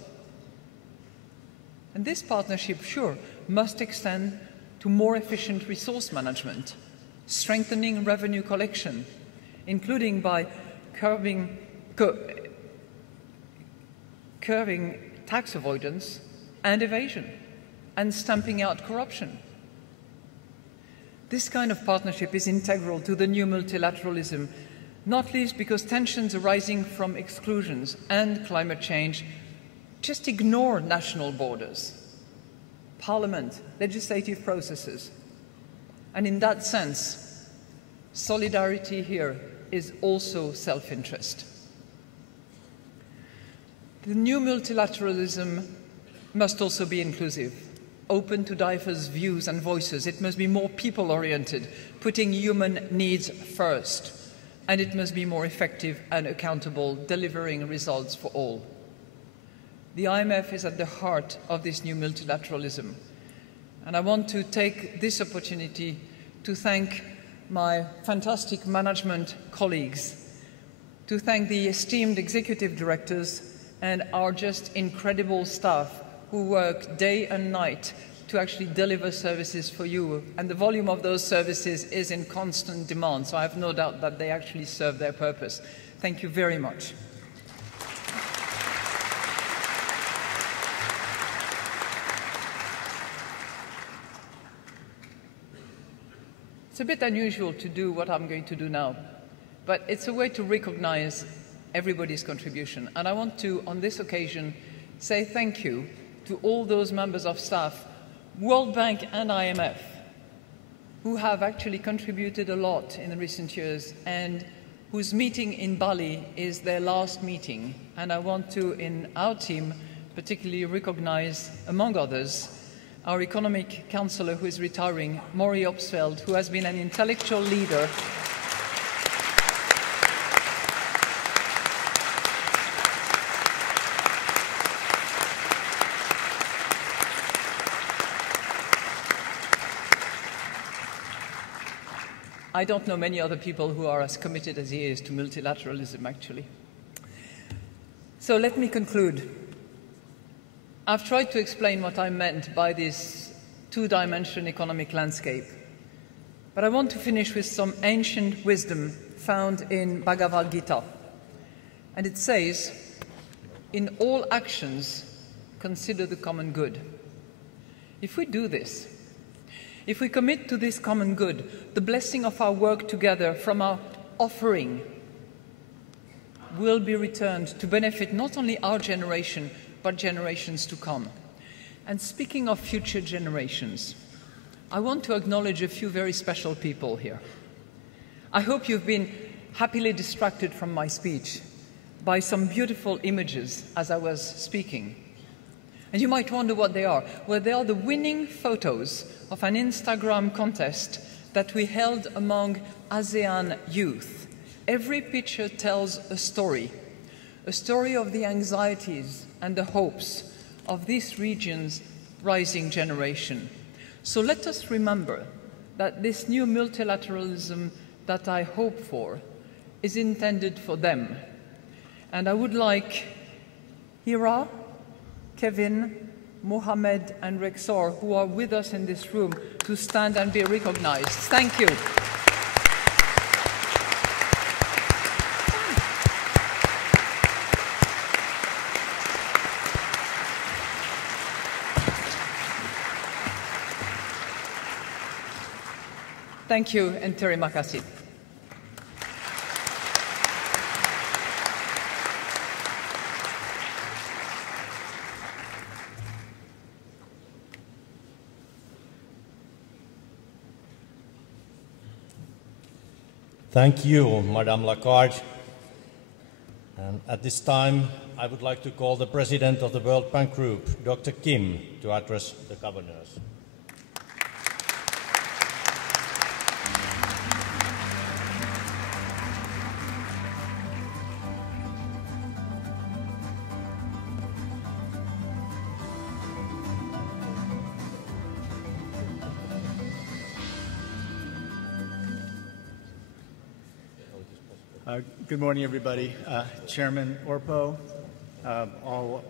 And this partnership, sure, must extend to more efficient resource management, strengthening revenue collection, including by curbing tax avoidance and evasion, and stamping out corruption. This kind of partnership is integral to the new multilateralism, not least because tensions arising from exclusions and climate change just ignore national borders, parliament, legislative processes. And in that sense, solidarity here is also self-interest. The new multilateralism must also be inclusive, open to diverse views and voices. It must be more people-oriented, putting human needs first. And it must be more effective and accountable, delivering results for all. The IMF is at the heart of this new multilateralism. And I want to take this opportunity to thank my fantastic management colleagues, to thank the esteemed executive directors and our just incredible staff who work day and night to actually deliver services for you. And the volume of those services is in constant demand, so I have no doubt that they actually serve their purpose. Thank you very much. It's a bit unusual to do what I'm going to do now, but it's a way to recognize everybody's contribution. And I want to, on this occasion, say thank you to all those members of staff, World Bank and IMF, who have actually contributed a lot in the recent years and whose meeting in Bali is their last meeting. And I want to, in our team, particularly recognize, among others, our economic counselor who is retiring, Maury Opsfeld, who has been an intellectual leader I don't know many other people who are as committed as he is to multilateralism, actually. So let me conclude. I've tried to explain what I meant by this two-dimensional economic landscape, but I want to finish with some ancient wisdom found in Bhagavad Gita. And it says, in all actions, consider the common good. If we do this, if we commit to this common good, the blessing of our work together from our offering will be returned to benefit not only our generation, but generations to come. And speaking of future generations, I want to acknowledge a few very special people here. I hope you've been happily distracted from my speech by some beautiful images as I was speaking. And you might wonder what they are. Well, they are the winning photos of an Instagram contest that we held among ASEAN youth. Every picture tells a story of the anxieties and the hopes of this region's rising generation. So let us remember that this new multilateralism that I hope for is intended for them. And I would like Hira, Kevin, Mohammed and Rexor, who are with us in this room, to stand and be recognized. Thank you. Thank you, and terima kasih. Thank you, Madame Lagarde. And at this time, I would like to call the President of the World Bank Group, Dr. Kim, to address the governors. Good morning, everybody. Chairman Orpo, all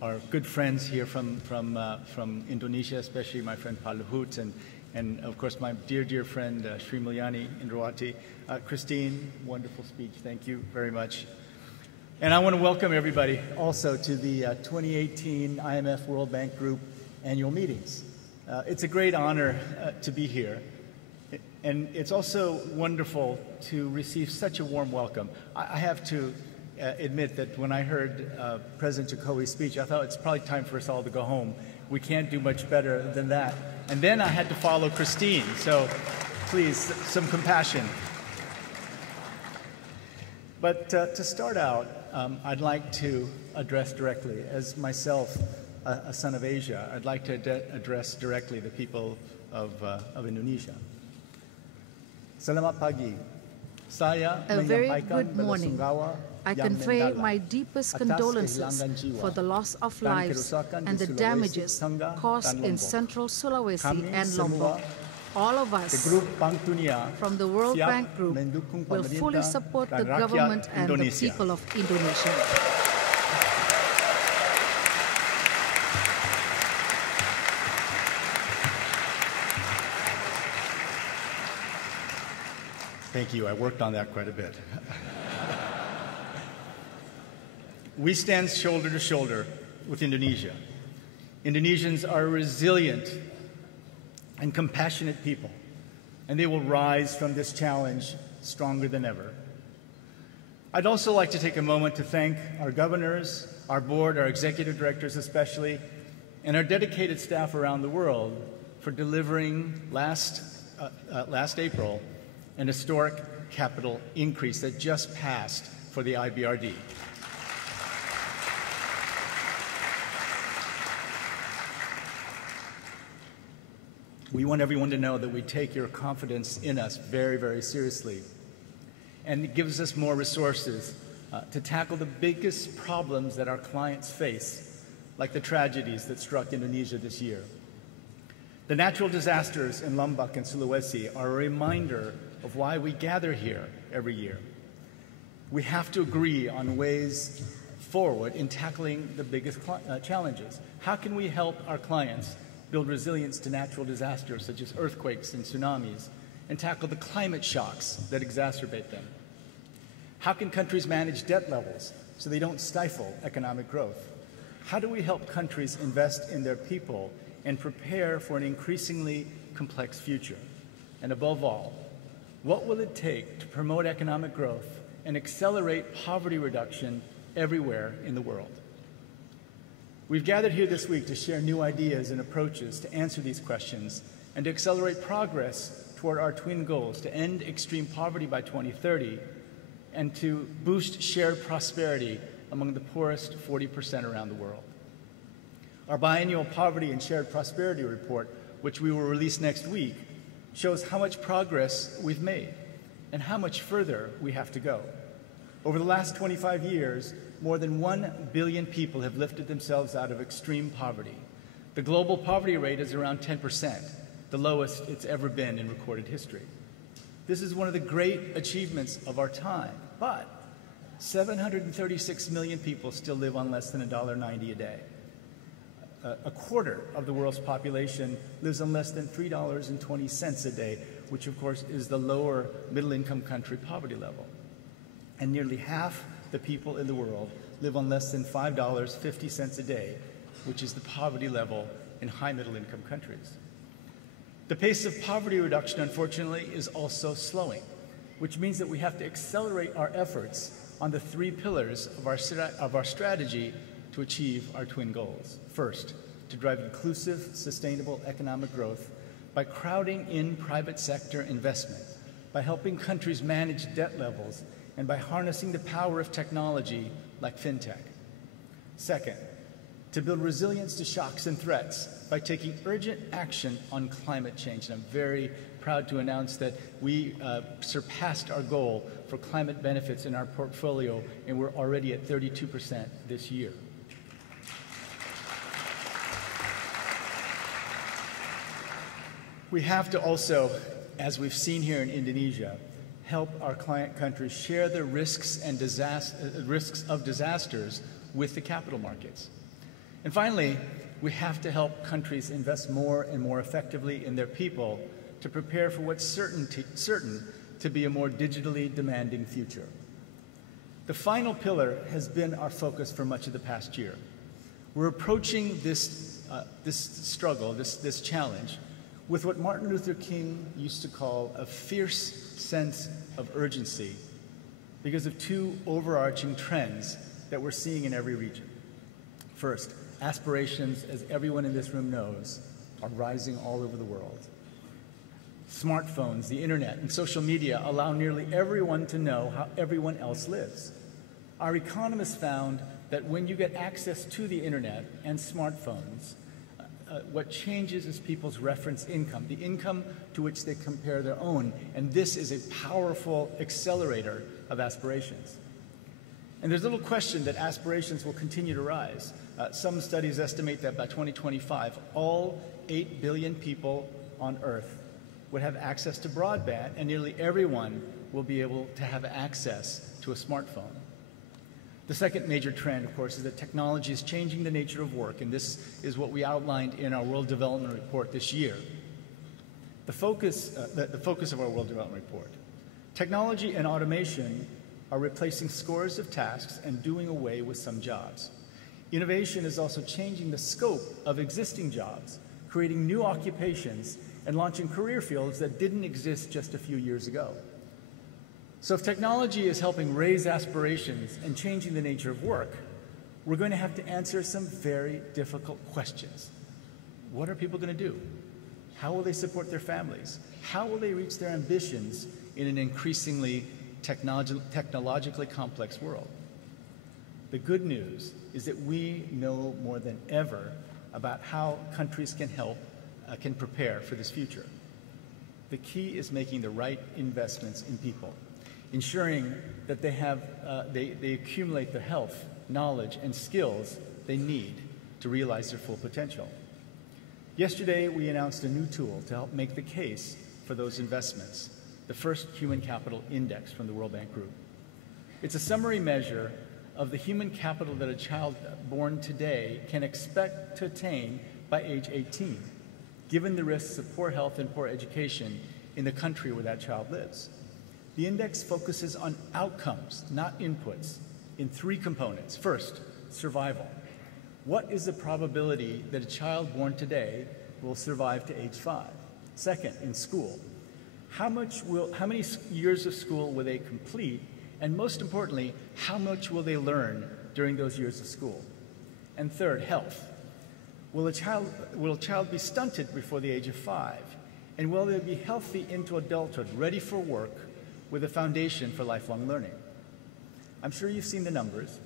our good friends here from Indonesia, especially my friend Pak Luhut, and of course my dear friend Sri Mulyani Indrawati. Christine, wonderful speech. Thank you very much. And I want to welcome everybody also to the 2018 IMF World Bank Group annual meetings. It's a great honor to be here. And it's also wonderful to receive such a warm welcome. I have to admit that when I heard President Jokowi's speech, I thought it's probably time for us all to go home. We can't do much better than that. And then I had to follow Christine, so please, some compassion. But to start out, I'd like to address directly, as myself, a son of Asia, I'd like to address directly the people of Indonesia. Selamat pagi. Saya A very menyampaikan good morning. I convey my deepest condolences for the loss of lives and the damages caused in Central Sulawesi and Lombok. All of us from the World Bank Group will fully support the government and the people of Indonesia. Thank you. I worked on that quite a bit. We stand shoulder to shoulder with Indonesia. Indonesians are resilient and compassionate people, and they will rise from this challenge stronger than ever. I'd also like to take a moment to thank our governors, our board, our executive directors especially, and our dedicated staff around the world for delivering last April an historic capital increase that just passed for the IBRD. We want everyone to know that we take your confidence in us very, very seriously. And it gives us more resources to tackle the biggest problems that our clients face, like the tragedies that struck Indonesia this year. The natural disasters in Lombok and Sulawesi are a reminder of why we gather here every year. We have to agree on ways forward in tackling the biggest challenges? How can we help our clients build resilience to natural disasters such as earthquakes and tsunamis, and tackle the climate shocks that exacerbate them? How can countries manage debt levels so they don't stifle economic growth? How do we help countries invest in their people and prepare for an increasingly complex future? And above all, what will it take to promote economic growth and accelerate poverty reduction everywhere in the world? We've gathered here this week to share new ideas and approaches to answer these questions and to accelerate progress toward our twin goals to end extreme poverty by 2030 and to boost shared prosperity among the poorest 40% around the world. Our biennial Poverty and Shared Prosperity report, which we will release next week, shows how much progress we've made and how much further we have to go. Over the last 25 years, more than 1 billion people have lifted themselves out of extreme poverty. The global poverty rate is around 10%, the lowest it's ever been in recorded history. This is one of the great achievements of our time, but 736 million people still live on less than $1.90 a day. A quarter of the world's population lives on less than $3.20 a day, which of course is the lower middle-income country poverty level. And nearly half the people in the world live on less than $5.50 a day, which is the poverty level in high middle-income countries. The pace of poverty reduction, unfortunately, is also slowing, which means that we have to accelerate our efforts on the 3 pillars of our strategy to achieve our twin goals. First, to drive inclusive, sustainable economic growth by crowding in private sector investment, by helping countries manage debt levels, and by harnessing the power of technology like fintech. Second, to build resilience to shocks and threats by taking urgent action on climate change. And I'm very proud to announce that we surpassed our goal for climate benefits in our portfolio, and we're already at 32% this year. We have to also, as we've seen here in Indonesia, help our client countries share the risks and risks of disasters with the capital markets. And finally, we have to help countries invest more and more effectively in their people to prepare for what's certain to be a more digitally demanding future. The final pillar has been our focus for much of the past year. We're approaching this struggle, this challenge, with what Martin Luther King used to call a fierce sense of urgency because of 2 overarching trends that we're seeing in every region. First, aspirations, as everyone in this room knows, are rising all over the world. Smartphones, the internet, and social media allow nearly everyone to know how everyone else lives. Our economists found that when you get access to the internet and smartphones, what changes is people's reference income, the income to which they compare their own, and this is a powerful accelerator of aspirations. And there's little question that aspirations will continue to rise. Some studies estimate that by 2025, all 8 billion people on Earth would have access to broadband, and nearly everyone will be able to have access to a smartphone. The second major trend, of course, is that technology is changing the nature of work, and this is what we outlined in our World Development Report this year. The focus of our World Development Report. Technology and automation are replacing scores of tasks and doing away with some jobs. Innovation is also changing the scope of existing jobs, creating new occupations, and launching career fields that didn't exist just a few years ago. So if technology is helping raise aspirations and changing the nature of work, we're going to have to answer some very difficult questions. What are people going to do? How will they support their families? How will they reach their ambitions in an increasingly technologically complex world? The good news is that we know more than ever about how countries can prepare for this future. The key is making the right investments in people, ensuring that they accumulate the health, knowledge, and skills they need to realize their full potential. Yesterday, we announced a new tool to help make the case for those investments, the first Human Capital Index from the World Bank Group. It's a summary measure of the human capital that a child born today can expect to attain by age 18, given the risks of poor health and poor education in the country where that child lives. The index focuses on outcomes, not inputs, in three components. First, survival. What is the probability that a child born today will survive to age 5? Second, in school. How many years of school will they complete? And most importantly, how much will they learn during those years of school? And third, health. Will a child be stunted before the age of 5? And will they be healthy into adulthood, ready for work, with a foundation for lifelong learning? I'm sure you've seen the numbers,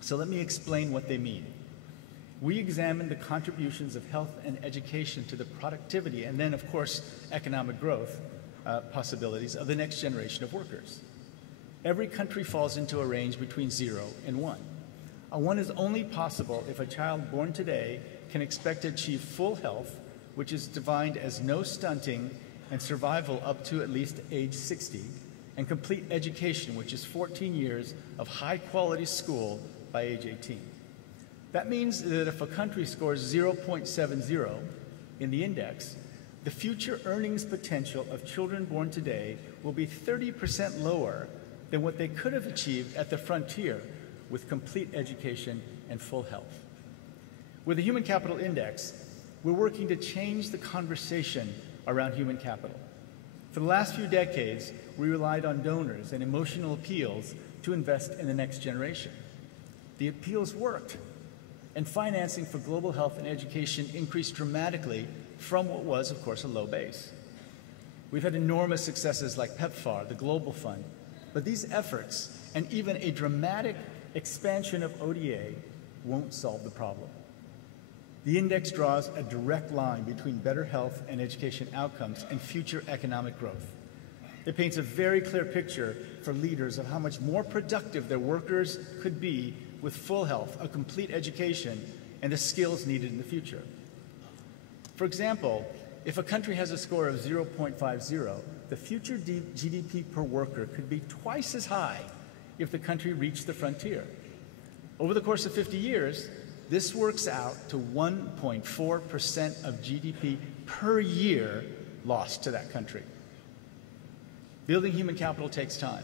so let me explain what they mean. We examined the contributions of health and education to the productivity and then, of course, economic growth possibilities of the next generation of workers. Every country falls into a range between 0 and 1. A 1 is only possible if a child born today can expect to achieve full health, which is defined as no stunting and survival up to at least age 60, and complete education, which is 14 years of high-quality school by age 18. That means that if a country scores 0.70 in the index, the future earnings potential of children born today will be 30% lower than what they could have achieved at the frontier with complete education and full health. With the Human Capital Index, we're working to change the conversation around human capital. For the last few decades, we relied on donors and emotional appeals to invest in the next generation. The appeals worked, and financing for global health and education increased dramatically from what was, of course, a low base. We've had enormous successes like PEPFAR, the Global Fund, but these efforts, and even a dramatic expansion of ODA, won't solve the problem. The index draws a direct line between better health and education outcomes and future economic growth. It paints a very clear picture for leaders of how much more productive their workers could be with full health, a complete education, and the skills needed in the future. For example, if a country has a score of 0.50, the future GDP per worker could be twice as high if the country reached the frontier. Over the course of 50 years, this works out to 1.4% of GDP per year lost to that country. Building human capital takes time,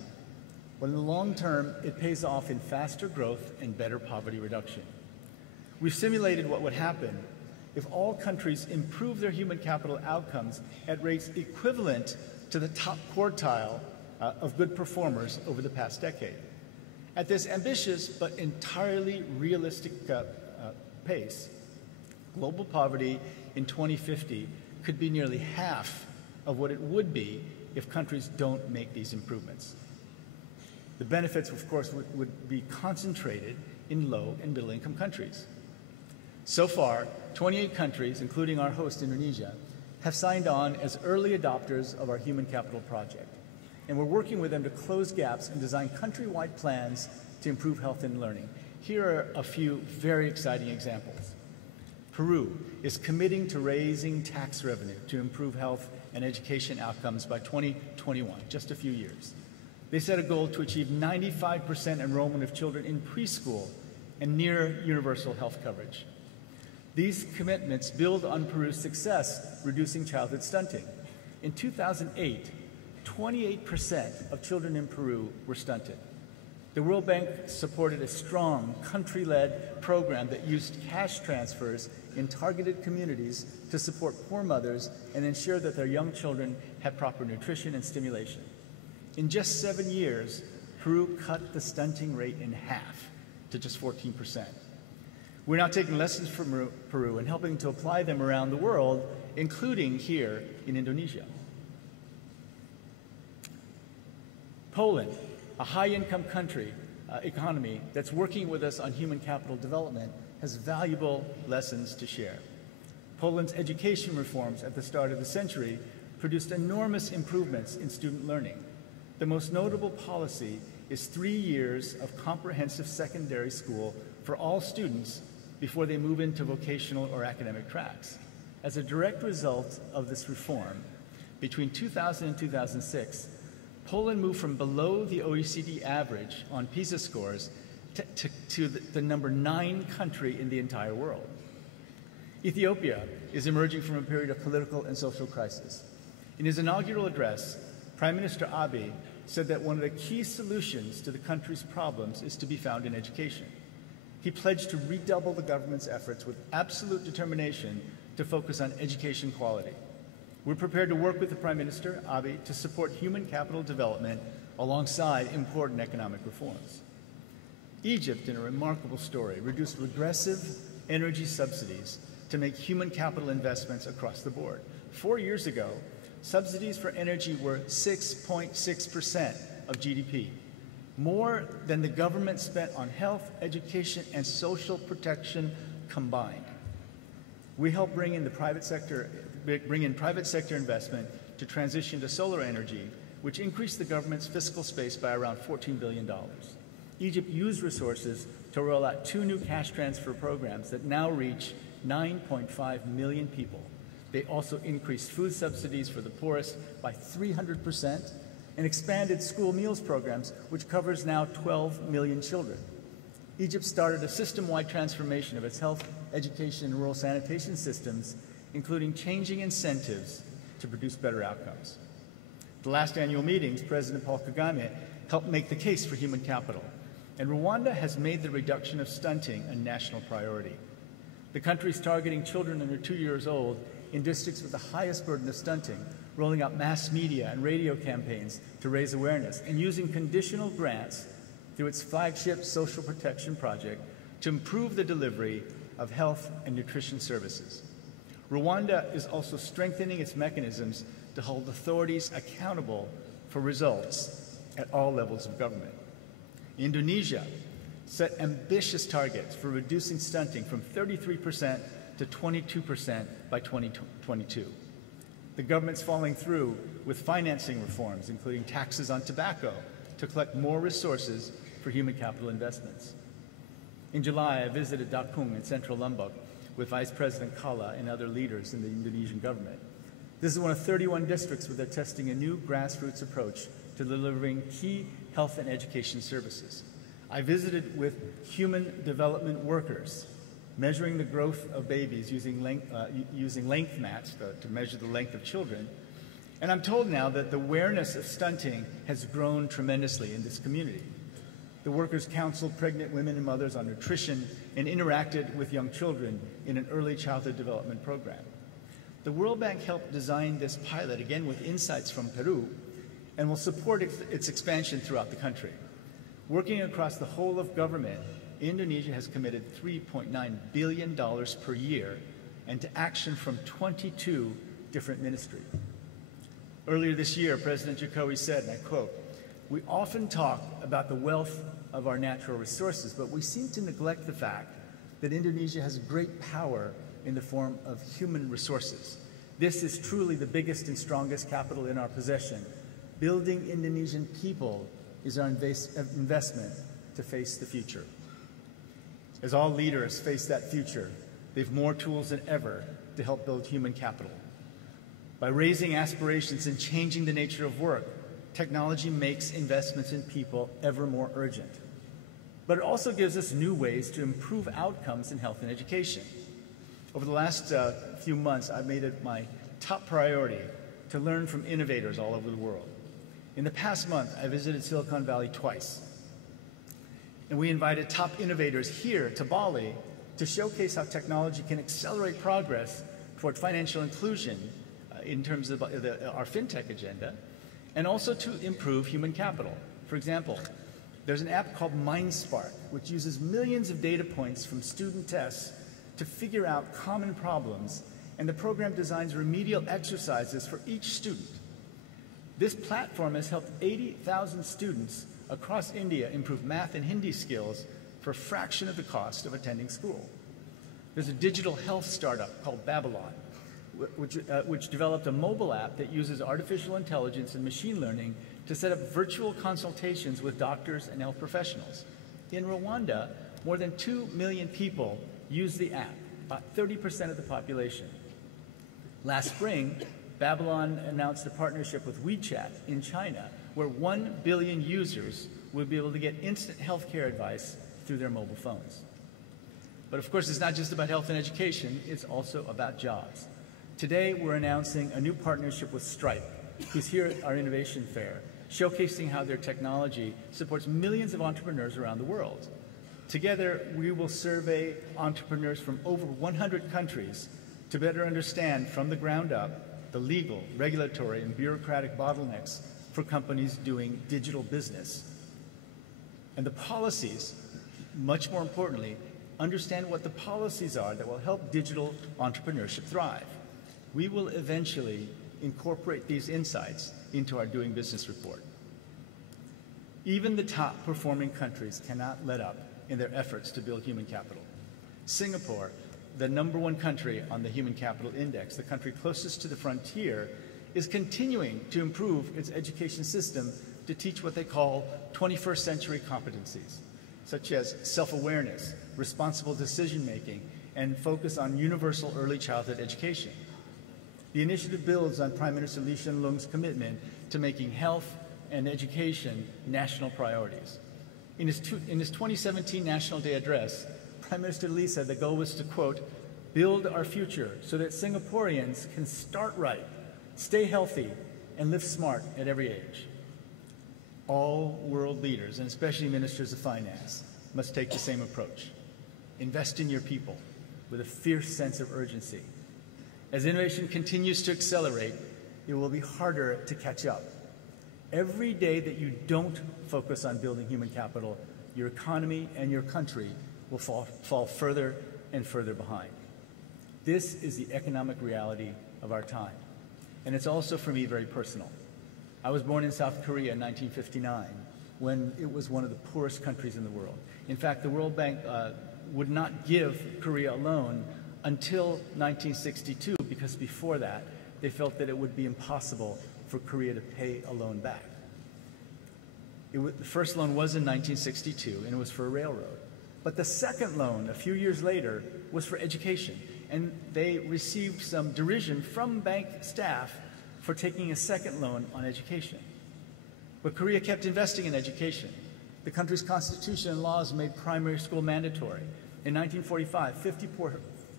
but in the long term, it pays off in faster growth and better poverty reduction. We've simulated what would happen if all countries improve their human capital outcomes at rates equivalent to the top quartile of good performers over the past decade. At this ambitious but entirely realistic pace, global poverty in 2050 could be nearly half of what it would be if countries don't make these improvements. The benefits, of course, would be concentrated in low and middle-income countries. So far, 28 countries, including our host, Indonesia, have signed on as early adopters of our Human Capital Project, and we're working with them to close gaps and design country-wide plans to improve health and learning. Here are a few very exciting examples. Peru is committing to raising tax revenue to improve health and education outcomes by 2021, just a few years. They set a goal to achieve 95% enrollment of children in preschool and near universal health coverage. These commitments build on Peru's success reducing childhood stunting. In 2008, 28% of children in Peru were stunted. The World Bank supported a strong country-led program that used cash transfers in targeted communities to support poor mothers and ensure that their young children had proper nutrition and stimulation. In just 7 years, Peru cut the stunting rate in half to just 14%. We're now taking lessons from Peru and helping to apply them around the world, including here in Indonesia. Poland, a high-income economy that's working with us on human capital development, has valuable lessons to share. Poland's education reforms at the start of the century produced enormous improvements in student learning. The most notable policy is 3 years of comprehensive secondary school for all students before they move into vocational or academic tracks. As a direct result of this reform, between 2000 and 2006, Poland moved from below the OECD average on PISA scores to the number 9 country in the entire world. Ethiopia is emerging from a period of political and social crisis. In his inaugural address, Prime Minister Abiy said that one of the key solutions to the country's problems is to be found in education. He pledged to redouble the government's efforts with absolute determination to focus on education quality. We're prepared to work with the Prime Minister, Abiy, to support human capital development alongside important economic reforms. Egypt, in a remarkable story, reduced regressive energy subsidies to make human capital investments across the board. 4 years ago, subsidies for energy were 6.6% of GDP, more than the government spent on health, education, and social protection combined. We helped bring in private sector investment to transition to solar energy, which increased the government's fiscal space by around $14 billion. Egypt used resources to roll out 2 new cash transfer programs that now reach 9.5 million people. They also increased food subsidies for the poorest by 300% and expanded school meals programs, which covers now 12 million children. Egypt started a system-wide transformation of its health, education, and rural sanitation systems, including changing incentives to produce better outcomes. At the last annual meetings, President Paul Kagame helped make the case for human capital, and Rwanda has made the reduction of stunting a national priority. The country is targeting children under 2 years old in districts with the highest burden of stunting, rolling out mass media and radio campaigns to raise awareness, and using conditional grants through its flagship social protection project to improve the delivery of health and nutrition services. Rwanda is also strengthening its mechanisms to hold authorities accountable for results at all levels of government. Indonesia set ambitious targets for reducing stunting from 33% to 22% by 2022. The government's following through with financing reforms, including taxes on tobacco, to collect more resources for human capital investments. In July, I visited Dakung in central Lombok with Vice President Kala and other leaders in the Indonesian government. This is one of 31 districts where they're testing a new grassroots approach to delivering key health and education services. I visited with human development workers, measuring the growth of babies using length mats to measure the length of children. And I'm told now that the awareness of stunting has grown tremendously in this community. The workers counseled pregnant women and mothers on nutrition and interacted with young children in an early childhood development program. The World Bank helped design this pilot, again with insights from Peru, and will support its expansion throughout the country. Working across the whole of government, Indonesia has committed $3.9 billion per year and to action from 22 different ministries. Earlier this year, President Jokowi said, and I quote, "We often talk about the wealth of our natural resources, but we seem to neglect the fact that Indonesia has great power in the form of human resources. This is truly the biggest and strongest capital in our possession. Building Indonesian people is our investment to face the future." As all leaders face that future, they have more tools than ever to help build human capital. By raising aspirations and changing the nature of work, technology makes investments in people ever more urgent. But it also gives us new ways to improve outcomes in health and education. Over the last few months, I've made it my top priority to learn from innovators all over the world. In the past month, I visited Silicon Valley twice. And we invited top innovators here to Bali to showcase how technology can accelerate progress toward financial inclusion in terms of our fintech agenda, and also to improve human capital. For example, there's an app called MindSpark, which uses millions of data points from student tests to figure out common problems, and the program designs remedial exercises for each student. This platform has helped 80,000 students across India improve math and Hindi skills for a fraction of the cost of attending school. There's a digital health startup called Babylon, which developed a mobile app that uses artificial intelligence and machine learning to set up virtual consultations with doctors and health professionals. In Rwanda, more than 2 million people use the app, about 30% of the population. Last spring, Babylon announced a partnership with WeChat in China, where 1 billion users will be able to get instant healthcare advice through their mobile phones. But of course, it's not just about health and education, it's also about jobs. Today, we're announcing a new partnership with Stripe, who's here at our Innovation Fair, showcasing how their technology supports millions of entrepreneurs around the world. Together, we will survey entrepreneurs from over 100 countries to better understand from the ground up the legal, regulatory, and bureaucratic bottlenecks for companies doing digital business. And the policies, much more importantly, understand what the policies are that will help digital entrepreneurship thrive. We will eventually incorporate these insights into our Doing Business report. Even the top performing countries cannot let up in their efforts to build human capital. Singapore, the #1 country on the Human Capital Index, the country closest to the frontier, is continuing to improve its education system to teach what they call 21st century competencies, such as self-awareness, responsible decision-making, and focus on universal early childhood education. The initiative builds on Prime Minister Lee Hsien Loong's commitment to making health and education national priorities. In his 2017 National Day address, Prime Minister Lee said the goal was to, quote, build our future so that Singaporeans can start right, stay healthy, and live smart at every age. All world leaders, and especially ministers of finance, must take the same approach. Invest in your people with a fierce sense of urgency. As innovation continues to accelerate, it will be harder to catch up. Every day that you don't focus on building human capital, your economy and your country will fall further and further behind. This is the economic reality of our time. And it's also, for me, very personal. I was born in South Korea in 1959, when it was one of the poorest countries in the world. In fact, the World Bank would not give Korea a loan until 1962, because before that, they felt that it would be impossible for Korea to pay a loan back. The first loan was in 1962, and it was for a railroad. But the second loan, a few years later, was for education. And they received some derision from bank staff for taking a second loan on education. But Korea kept investing in education. The country's constitution and laws made primary school mandatory. In 1945,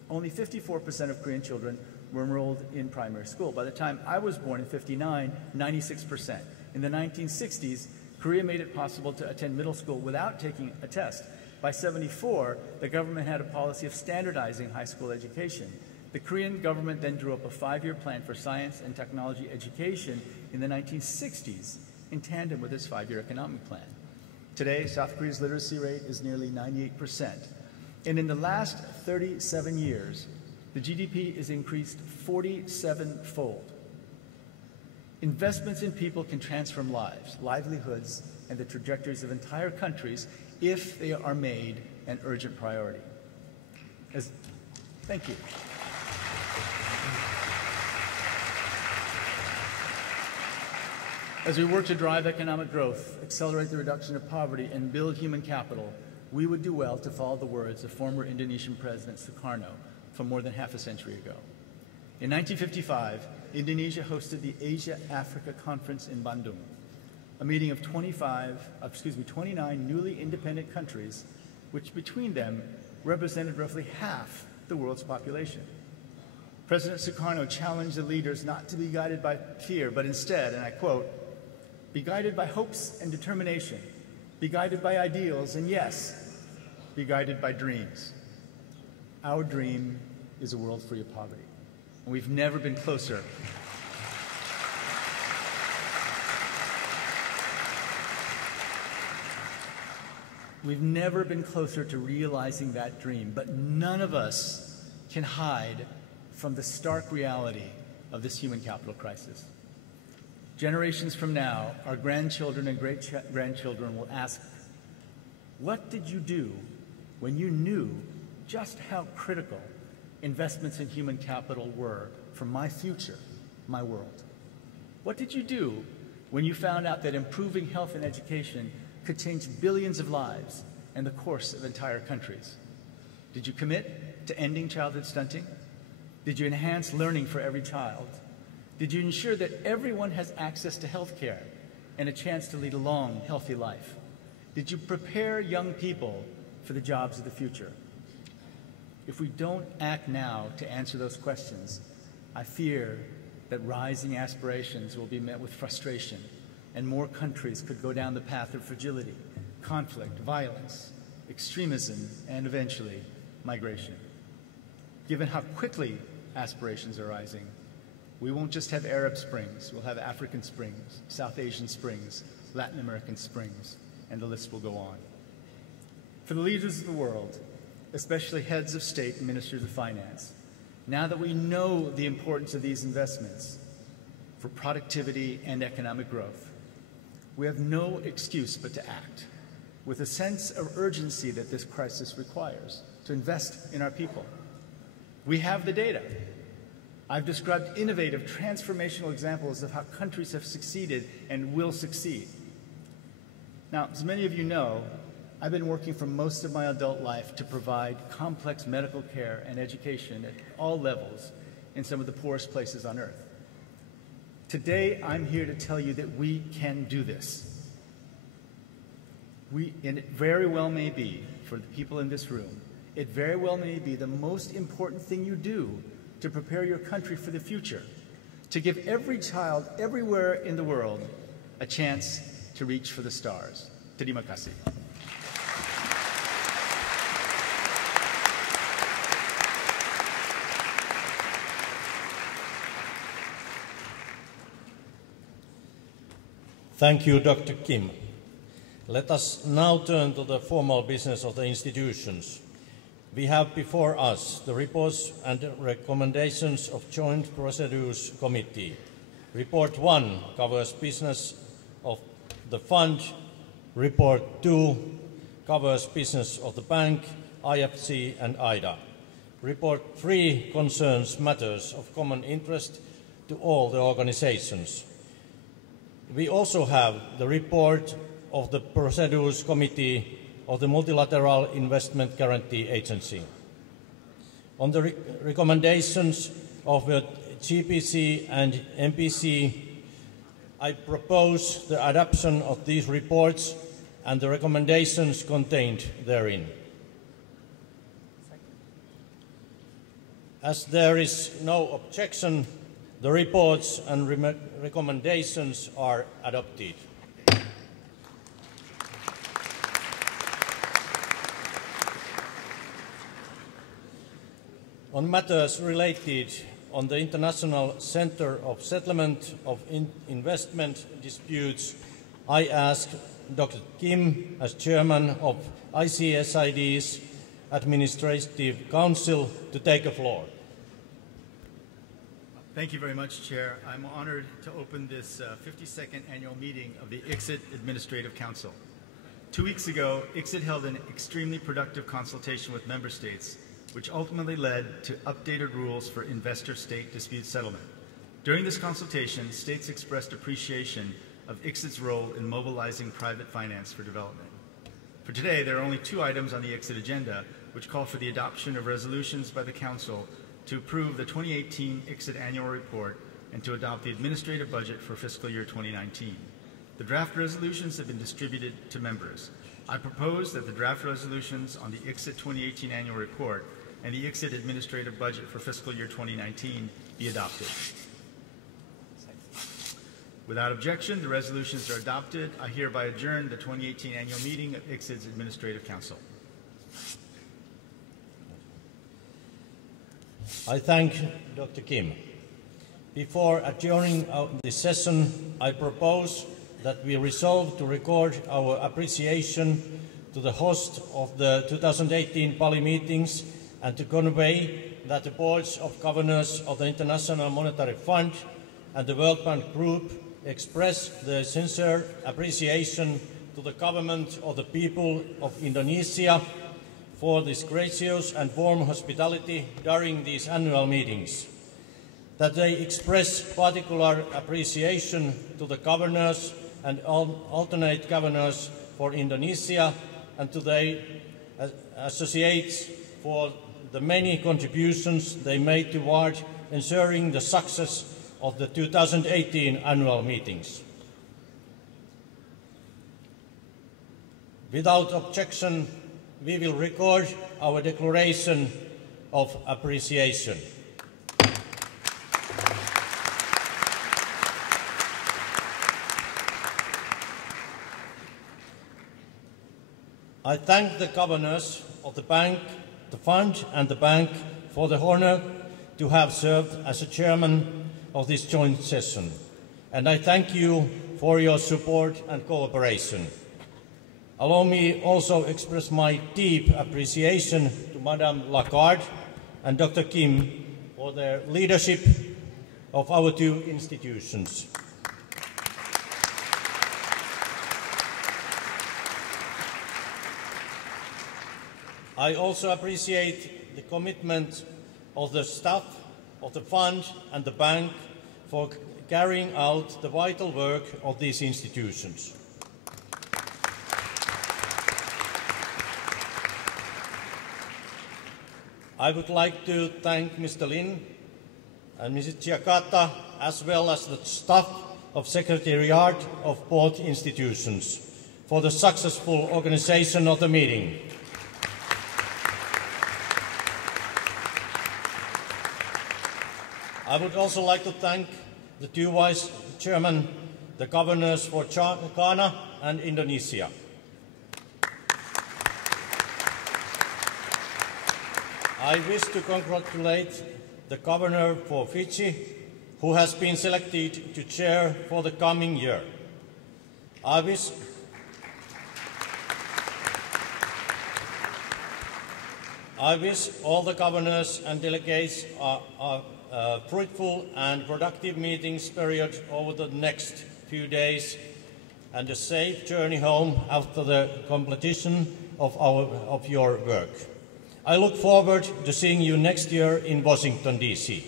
only 54% of Korean children were enrolled in primary school. By the time I was born in 59, 96%. In the 1960s, Korea made it possible to attend middle school without taking a test. By 74, the government had a policy of standardizing high school education. The Korean government then drew up a 5-year plan for science and technology education in the 1960s, in tandem with its 5-year economic plan. Today, South Korea's literacy rate is nearly 98%. And in the last 37 years, the GDP is increased 47-fold. Investments in people can transform lives, livelihoods, and the trajectories of entire countries if they are made an urgent priority. Thank you. As we work to drive economic growth, accelerate the reduction of poverty, and build human capital, we would do well to follow the words of former Indonesian President Sukarno from more than half a century ago. In 1955, Indonesia hosted the Asia-Africa Conference in Bandung, a meeting of 29 newly independent countries, which between them represented roughly half the world's population. President Sukarno challenged the leaders not to be guided by fear, but instead, and I quote, be guided by hopes and determination, be guided by ideals, and yes, be guided by dreams. Our dream is a world free of poverty, and we've never been closer. We've never been closer to realizing that dream, but none of us can hide from the stark reality of this human capital crisis. Generations from now, our grandchildren and great-grandchildren will ask, what did you do when you knew just how critical investments in human capital were for my future, my world? What did you do when you found out that improving health and education could change billions of lives and the course of entire countries? Did you commit to ending childhood stunting? Did you enhance learning for every child? Did you ensure that everyone has access to health care and a chance to lead a long, healthy life? Did you prepare young people for the jobs of the future? If we don't act now to answer those questions, I fear that rising aspirations will be met with frustration, and more countries could go down the path of fragility, conflict, violence, extremism, and eventually migration. Given how quickly aspirations are rising, we won't just have Arab Springs, we'll have African Springs, South Asian Springs, Latin American Springs, and the list will go on. For the leaders of the world, especially heads of state and ministers of finance, now that we know the importance of these investments for productivity and economic growth, we have no excuse but to act with a sense of urgency that this crisis requires to invest in our people. We have the data. I've described innovative, transformational examples of how countries have succeeded and will succeed. Now, as many of you know, I've been working for most of my adult life to provide complex medical care and education at all levels in some of the poorest places on earth. Today, I'm here to tell you that we can do this. And it very well may be, for the people in this room, it very well may be the most important thing you do to prepare your country for the future, to give every child everywhere in the world a chance to reach for the stars. Terima kasih. Thank you, Dr. Kim. Let us now turn to the formal business of the institutions. We have before us the reports and recommendations of Joint Procedures Committee. Report 1 covers business of the fund. Report 2 covers business of the bank, IFC and IDA. Report 3 concerns matters of common interest to all the organizations. We also have the report of the Procedures Committee of the Multilateral Investment Guarantee Agency. On the recommendations of the GPC and MPC, I propose the adoption of these reports and the recommendations contained therein. As there is no objection, the reports and recommendations are adopted. On matters related on the International Center of Settlement of Investment Disputes, I ask Dr. Kim, as chairman of ICSID's Administrative Council, to take the floor. Thank you very much, Chair. I'm honored to open this 52nd annual meeting of the ICSID Administrative Council. 2 weeks ago, ICSID held an extremely productive consultation with member states, which ultimately led to updated rules for investor-state dispute settlement. During this consultation, states expressed appreciation of ICSID's role in mobilizing private finance for development. For today, there are only 2 items on the ICSID agenda, which call for the adoption of resolutions by the Council to approve the 2018 ICSID annual report and to adopt the administrative budget for fiscal year 2019. The draft resolutions have been distributed to members. I propose that the draft resolutions on the ICSID 2018 annual report and the ICSID administrative budget for fiscal year 2019 be adopted. Without objection, the resolutions are adopted. I hereby adjourn the 2018 annual meeting of ICSID's Administrative Council. I thank Dr. Kim. Before adjourning this session, I propose that we resolve to record our appreciation to the host of the 2018 Bali meetings and to convey that the boards of governors of the International Monetary Fund and the World Bank Group express their sincere appreciation to the government of the people of Indonesia for this gracious and warm hospitality during these annual meetings, that they express particular appreciation to the governors and alternate governors for Indonesia and to their associates for the many contributions they made toward ensuring the success of the 2018 annual meetings. Without objection, we will record our declaration of appreciation. I thank the governors of the bank, the fund and the bank for the honor to have served as a chairman of this joint session. And I thank you for your support and cooperation. Allow me also express my deep appreciation to Madame Lagarde and Dr. Kim for their leadership of our two institutions. I also appreciate the commitment of the staff of the fund and the bank for carrying out the vital work of these institutions. I would like to thank Mr. Lin and Mrs. Giacata, as well as the staff of Secretariat of both institutions, for the successful organization of the meeting. I would also like to thank the two vice chairmen, the governors for Ghana and Indonesia. I wish to congratulate the governor for Fiji, who has been selected to chair for the coming year. I wish all the governors and delegates a fruitful and productive meetings period over the next few days and a safe journey home after the completion of your work. I look forward to seeing you next year in Washington, D.C.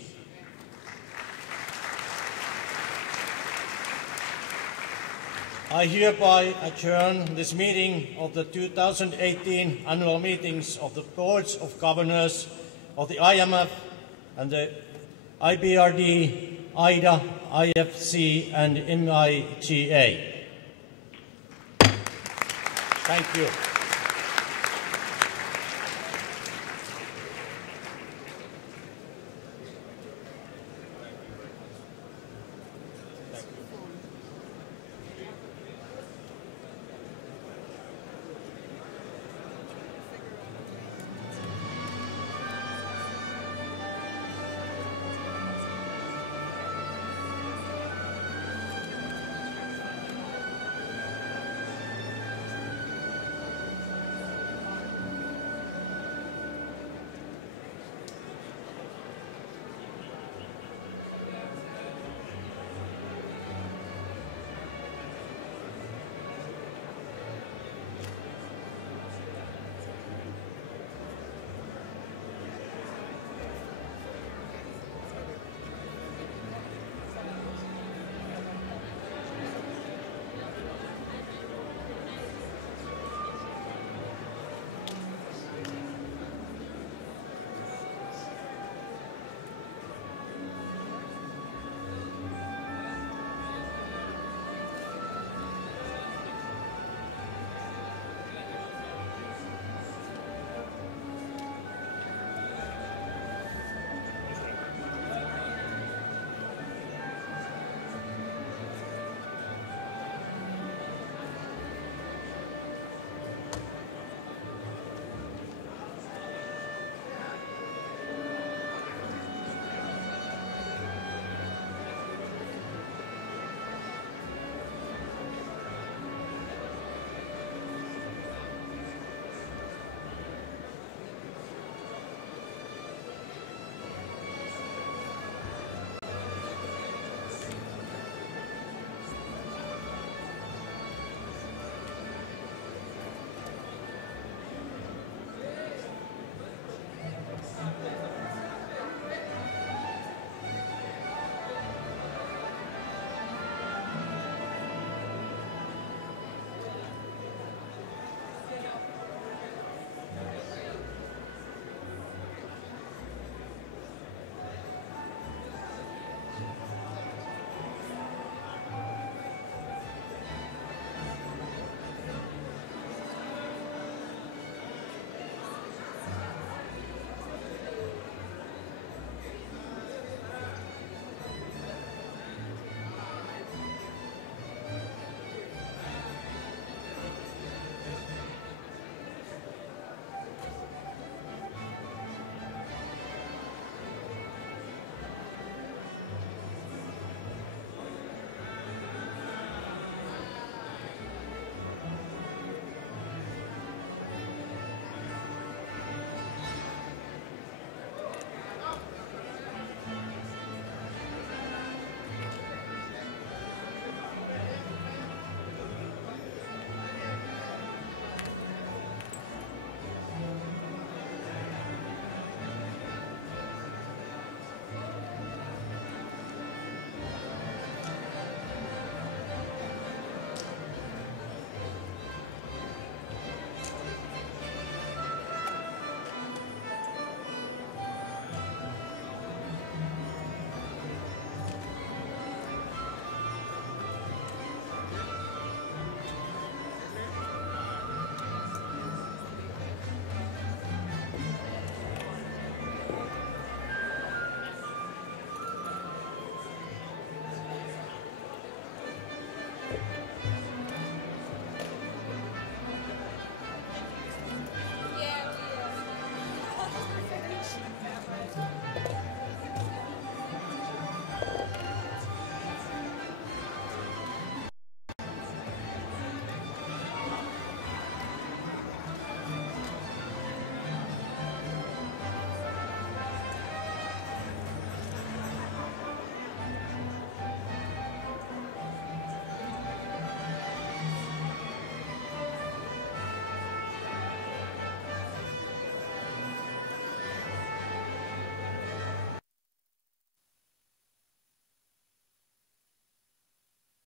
I hereby adjourn this meeting of the 2018 annual meetings of the Boards of Governors of the IMF and the IBRD, IDA, IFC and MIGA. Thank you.